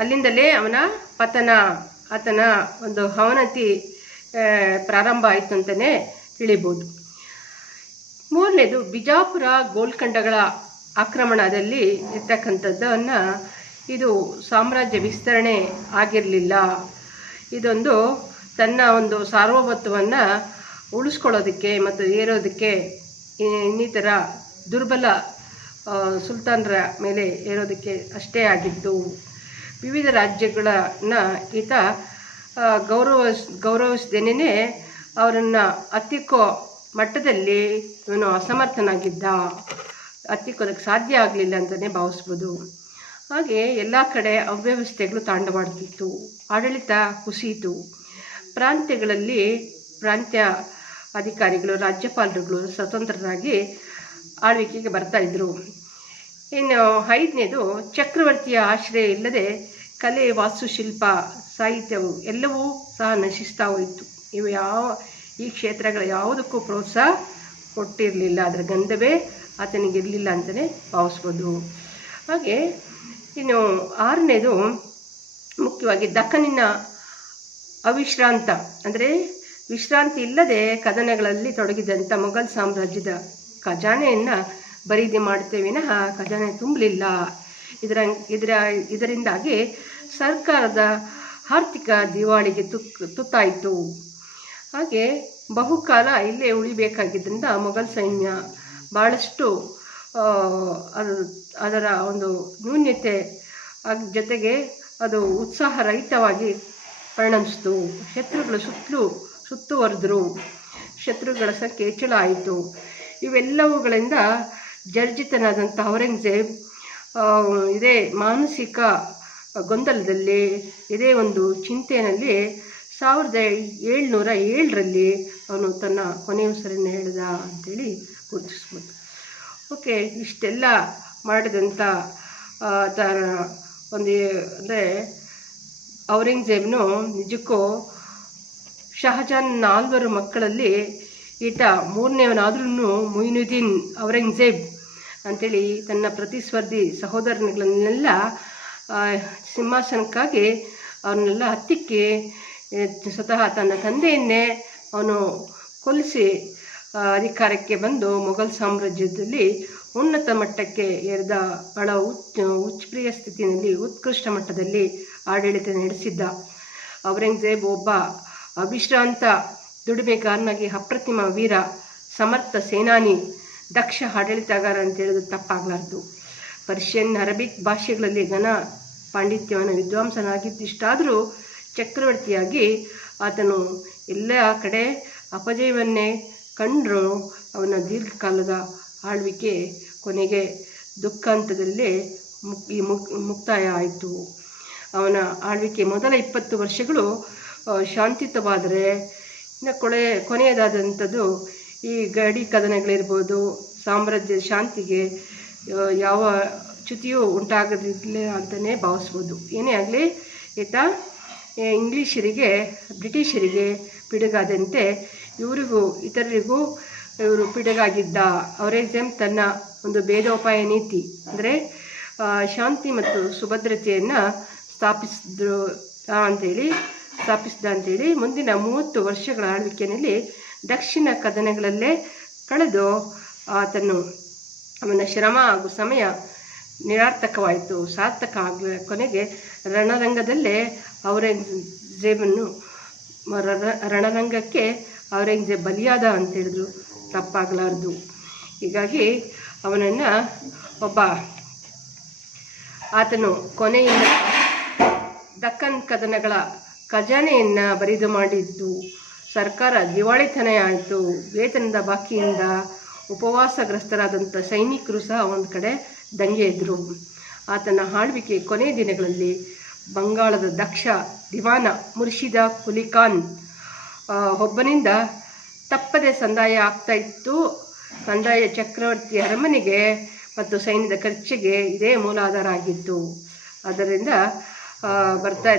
ಅಲ್ಲಿಂದಲೇ ಅವನ ಪತನ, ಆತನ ಒಂದು ಅವನತಿ ಪ್ರಾರಂಭ ಆಯಿತು ಅಂತಲೇ ತಿಳಿಬೋದು. ಮೂರನೇದು ಬಿಜಾಪುರ ಗೋಲ್ಕಂಡಗಳ ಆಕ್ರಮಣದಲ್ಲಿ ಇರ್ತಕ್ಕಂಥದ್ದನ್ನು ಇದು ಸಾಮ್ರಾಜ್ಯ ವಿಸ್ತರಣೆ ಆಗಿರಲಿಲ್ಲ. ಇದೊಂದು ತನ್ನ ಒಂದು ಸಾರ್ವಭೌಮತ್ವವನ್ನು ಉಳಿಸ್ಕೊಳ್ಳೋದಕ್ಕೆ ಮತ್ತು ಏರೋದಕ್ಕೆ ಇನ್ನಿತರ ದುರ್ಬಲ ಸುಲ್ತಾನರ ಮೇಲೆ ಏರೋದಕ್ಕೆ ಅಷ್ಟೇ ಆಗಿತ್ತು. ವಿವಿಧ ರಾಜ್ಯಗಳನ್ನು ಈತ ಗೌರವಿಸದೇನೆ ಅವರನ್ನು ಹತ್ತಿಕ್ಕೋ ಮಟ್ಟದಲ್ಲಿ ಇವನು ಅಸಮರ್ಥನಾಗಿದ್ದ. ಹತ್ತಿಕ್ಕೋದಕ್ಕೆ ಸಾಧ್ಯ ಆಗಲಿಲ್ಲ ಅಂತಲೇ ಭಾವಿಸ್ಬೋದು. ಹಾಗೆ ಎಲ್ಲ ಕಡೆ ಅವ್ಯವಸ್ಥೆಗಳು ತಾಂಡವಾಡ್ತಿತ್ತು, ಆಡಳಿತ ಕುಸಿಯಿತು. ಪ್ರಾಂತ್ಯಗಳಲ್ಲಿ ಪ್ರಾಂತ್ಯ ಅಧಿಕಾರಿಗಳು, ರಾಜ್ಯಪಾಲರುಗಳು ಸ್ವತಂತ್ರರಾಗಿ ಆಳ್ವಿಕೆಗೆ ಬರ್ತಾಯಿದ್ರು. ಇನ್ನು ಐದನೇದು ಚಕ್ರವರ್ತಿಯ ಆಶ್ರಯ ಇಲ್ಲದೆ ಕಲೆ, ವಾಸ್ತುಶಿಲ್ಪ, ಸಾಹಿತ್ಯವು ಎಲ್ಲವೂ ಸಹ ನಶಿಸ್ತಾ ಹೋಯಿತು. ಈ ಕ್ಷೇತ್ರಗಳ ಯಾವುದಕ್ಕೂ ಪ್ರೋತ್ಸಾಹ ಕೊಟ್ಟಿರಲಿಲ್ಲ, ಅದರ ಗಂಧವೇ ಆತನಿಗಿರಲಿಲ್ಲ ಅಂತಲೇ ಭಾವಿಸ್ಬೋದು. ಹಾಗೆ ಇನ್ನು ಆರನೇದು ಮುಖ್ಯವಾಗಿ ದಕ್ಕನಿನ ಅವಿಶ್ರಾಂತ ಅಂದರೆ ವಿಶ್ರಾಂತಿ ಇಲ್ಲದೆ ಕದನಗಳಲ್ಲಿ ತೊಡಗಿದಂಥ ಮೊಘಲ್ ಸಾಮ್ರಾಜ್ಯದ ಖಜಾನೆಯನ್ನು ಬರಿದೆ ಮಾಡುತ್ತೇವೆ ವಿನಃ ಖಜಾನೆ ತುಂಬಲಿಲ್ಲ. ಇದರಿಂದಾಗಿ ಸರ್ಕಾರದ ಆರ್ಥಿಕ ದಿವಾಳಿಗೆ ತುತ್ತಾಯಿತು. ಹಾಗೆ ಬಹುಕಾಲ ಇಲ್ಲೇ ಉಳಿಬೇಕಾಗಿದ್ದರಿಂದ ಮೊಘಲ್ ಸೈನ್ಯ ಭಾಳಷ್ಟು ಅದರ ಒಂದು ನ್ಯೂನ್ಯತೆ ಜೊತೆಗೆ ಅದು ಉತ್ಸಾಹರಹಿತವಾಗಿ ಪರಿಣಮಿಸಿತು. ಶತ್ರುಗಳು ಸುತ್ತುವರೆದರು, ಶತ್ರುಗಳ ಸಂಖ್ಯೆ ಹೆಚ್ಚಳ ಆಯಿತು. ಇವೆಲ್ಲವುಗಳಿಂದ ಜರ್ಜಿತನಾದಂಥ ಔರಂಗಜೇಬ್ ಇದೇ ಮಾನಸಿಕ ಗೊಂದಲದಲ್ಲಿ, ಇದೇ ಒಂದು ಚಿಂತೆಯಲ್ಲಿ 1707ರಲ್ಲಿ ಅವನು ತನ್ನ ಕೊನೆಯುಸಿರನ್ನು ಹೇಳಿದ ಅಂಥೇಳಿ ಗುರುತಿಸ್ಬೋದು. ಓಕೆ, ಇಷ್ಟೆಲ್ಲ ಮಾಡಿದಂಥ ಒಂದು ಅಂದರೆ ಔರಂಗಜೇಬನು ನಿಜಕ್ಕೂ ಶಹಜಾನ್ 4 ಮಕ್ಕಳಲ್ಲಿ ಈತ ಮೂರನೇವನಾದ್ರೂ ಮೊಯಿನುದ್ದೀನ್ ಔರಂಗಜೇಬ್ ಅಂಥೇಳಿ ತನ್ನ ಪ್ರತಿಸ್ಪರ್ಧಿ ಸಹೋದರಗಳನ್ನೆಲ್ಲ ಸಿಂಹಾಸನಕ್ಕಾಗಿ ಅವನ್ನೆಲ್ಲ ಹತ್ತಿಕ್ಕಿ ಸ್ವತಃ ತನ್ನ ತಂದೆಯನ್ನೇ ಅವನು ಕೊಲ್ಲಿಸಿ ಅಧಿಕಾರಕ್ಕೆ ಬಂದು ಮೊಘಲ್ ಸಾಮ್ರಾಜ್ಯದಲ್ಲಿ ಉನ್ನತ ಮಟ್ಟಕ್ಕೆ ಏರಿದ. ಬಹಳ ಉಚ್ಛ್ರಿಯ ಸ್ಥಿತಿಯಲ್ಲಿ ಉತ್ಕೃಷ್ಟ ಮಟ್ಟದಲ್ಲಿ ಆಡಳಿತ ನಡೆಸಿದ್ದ ಔರಂಗಜೇಬ್ ಒಬ್ಬ ಅವಿಶ್ರಾಂತ ದುಡಿಮೆಗಾರನಾಗಿ ಅಪ್ರತಿಮ ವೀರ, ಸಮರ್ಥ ಸೇನಾನಿ, ದಕ್ಷ ಆಡಳಿತಗಾರ ಅಂತ ಹೇಳಿದ್ರೆ ತಪ್ಪಾಗಲಾರ್ದು. ಪರ್ಷಿಯನ್, ಅರಬಿಕ್ ಭಾಷೆಗಳಲ್ಲಿ ಘನ ಪಾಂಡಿತ್ಯವನ್ನು ವಿದ್ವಾಂಸನಾಗಿದ್ದಿಷ್ಟಾದರೂ ಚಕ್ರವರ್ತಿಯಾಗಿ ಆತನು ಎಲ್ಲ ಕಡೆ ಅಪಜಯವನ್ನೇ ಕಂಡರೂ ಅವನ ದೀರ್ಘಕಾಲದ ಆಳ್ವಿಕೆ ಕೊನೆಗೆ ದುಃಖಾಂತದಲ್ಲೇ ಮುಕ್ತಾಯ ಆಯಿತು. ಅವನ ಆಳ್ವಿಕೆ ಮೊದಲ 20 ವರ್ಷಗಳು ಶಾಂತಿಯುತವಾದರೆ ಇನ್ನು ಕೊನೆಯದಾದಂಥದ್ದು ಈ ಗಡಿ ಕದನಗಳಿರ್ಬೋದು, ಸಾಮ್ರಾಜ್ಯದ ಶಾಂತಿಗೆ ಯಾವ ಚ್ಯುತಿಯೂ ಉಂಟಾಗದಿಲ್ಲ ಅಂತಲೇ ಭಾವಿಸ್ಬೋದು. ಏನೇ ಆಗಲಿ ಈತ ಬ್ರಿಟಿಷರಿಗೆ ಪಿಡುಗಾದಂತೆ ಇತರರಿಗೂ ಇವರು ಪಿಡುಗಾಗಿದ್ದ. ಔರಂಗಜೇಬ್ ತನ್ನ ಒಂದು ಭೇದೋಪಾಯ ನೀತಿ ಅಂದರೆ ಶಾಂತಿ ಮತ್ತು ಸುಭದ್ರತೆಯನ್ನು ಸ್ಥಾಪಿಸಿದ ಅಂತೇಳಿ ಮುಂದಿನ 30 ವರ್ಷಗಳ ಆಳ್ವಿಕೆಯಲ್ಲಿ ದಕ್ಷಿಣ ಕದನಗಳಲ್ಲೇ ಕಳೆದು ಅವನ ಶ್ರಮ ಹಾಗೂ ಸಮಯ ನಿರರ್ಥಕವಾಯಿತು, ಸಾರ್ಥಕ ಆಗಲಿ. ಕೊನೆಗೆ ರಣರಂಗದಲ್ಲೇ ರಣರಂಗಕ್ಕೆ ಔರಂಗಜೇಬ್ ಬಲಿಯಾದ ಅಂತೇಳಿದ್ರು ತಪ್ಪಾಗಲಾರದು. ಹೀಗಾಗಿ ಅವನನ್ನು ಆತನು ಕೊನೆಯಿಂದ ದಕ್ಕನ್ ಕದನಗಳ ಖಜಾನೆಯನ್ನು ಬರಿದು ಮಾಡಿದ್ದು, ಸರ್ಕಾರ ದಿವಾಳಿತನ ಆಯಿತು. ವೇತನದ ಬಾಕಿಯಿಂದ ಉಪವಾಸಗ್ರಸ್ತರಾದಂಥ ಸೈನಿಕರು ಸಹ ಒಂದು ಕಡೆ ದಂಗೆ ಎದ್ರು. ಆತನ ಆಳ್ವಿಕೆ ಕೊನೆಯ ದಿನಗಳಲ್ಲಿ ಬಂಗಾಳದ ದಕ್ಷ ದಿವಾನ ಮುರ್ಷಿದ ಕುಲಿ ಖಾನ್ ಒಬ್ಬನಿಂದ ತಪ್ಪದೆ ಸಂದಾಯ ಆಗ್ತಾ ಇತ್ತು. ಸಂದಾಯ ಚಕ್ರವರ್ತಿ ಅರಮನೆಗೆ ಮತ್ತು ಸೈನ್ಯದ ಖರ್ಚಿಗೆ ಇದೇ ಮೂಲಾಧಾರ ಆಗಿತ್ತು. ಅದರಿಂದ ಬರ್ತಾ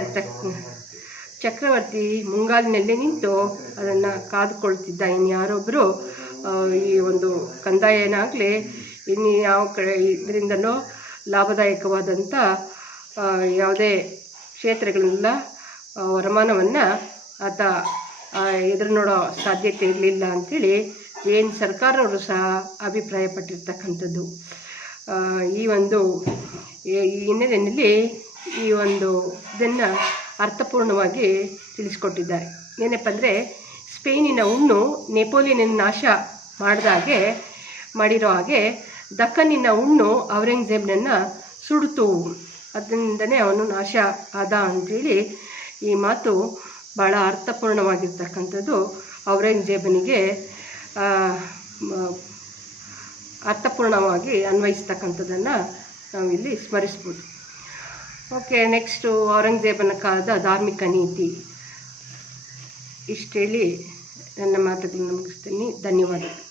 ಚಕ್ರವರ್ತಿ ಮುಂಗಾಲಿನಲ್ಲಿ ನಿಂತು ಅದನ್ನು ಕಾದುಕೊಳ್ತಿದ್ದ. ಇನ್ಯಾರೊಬ್ಬರು ಈ ಒಂದು ಕಂದಾಯನಾಗಲಿ ಇನ್ನು ಯಾವ ಕಡೆ ಇದರಿಂದಲೋ ಲಾಭದಾಯಕವಾದಂಥ ಯಾವುದೇ ಕ್ಷೇತ್ರಗಳಿಂದ ವರಮಾನವನ್ನು ಆತ ಎದುರು ನೋಡೋ ಸಾಧ್ಯತೆ ಇರಲಿಲ್ಲ ಅಂಥೇಳಿ ಜೈನ್ ಸರ್ಕಾರವರು ಸಹ ಅಭಿಪ್ರಾಯಪಟ್ಟಿರ್ತಕ್ಕಂಥದ್ದು. ಈ ಹಿನ್ನೆಲೆಯಲ್ಲಿ ಈ ಇದನ್ನು ಅರ್ಥಪೂರ್ಣವಾಗಿ ತಿಳಿಸ್ಕೊಟ್ಟಿದ್ದಾರೆ. ಏನಪ್ಪ ಅಂದರೆ, ಸ್ಪೇನಿನ ಹುಣ್ಣು ನೆಪೋಲಿಯನ್ ನಾಶ ಮಾಡಿರೋ ಹಾಗೆ ದಕ್ಕನ್ನಿನ ಹುಣ್ಣು ಔರಂಗಜೇಬನನ್ನು ಸುಡ್ತು, ಅದರಿಂದನೇ ಅವನು ನಾಶ ಆದ ಅಂಥೇಳಿ ಈ ಮಾತು ಭಾಳ ಅರ್ಥಪೂರ್ಣವಾಗಿರ್ತಕ್ಕಂಥದ್ದು. ಔರಂಗಜೇಬನಿಗೆ ಅರ್ಥಪೂರ್ಣವಾಗಿ ಅನ್ವಯಿಸ್ತಕ್ಕಂಥದ್ದನ್ನು ನಾವಿಲ್ಲಿ ಸ್ಮರಿಸ್ಬೋದು. ಓಕೆ, ನೆಕ್ಸ್ಟು ಔರಂಗಜೇಬನ ಕಾಲದ ಧಾರ್ಮಿಕ ನೀತಿ. ಇಷ್ಟು ಹೇಳಿ ನನ್ನ ಮಾತುಗಳನ್ನು ಮುಗಿಸ್ತೀನಿ. ಧನ್ಯವಾದಗಳು.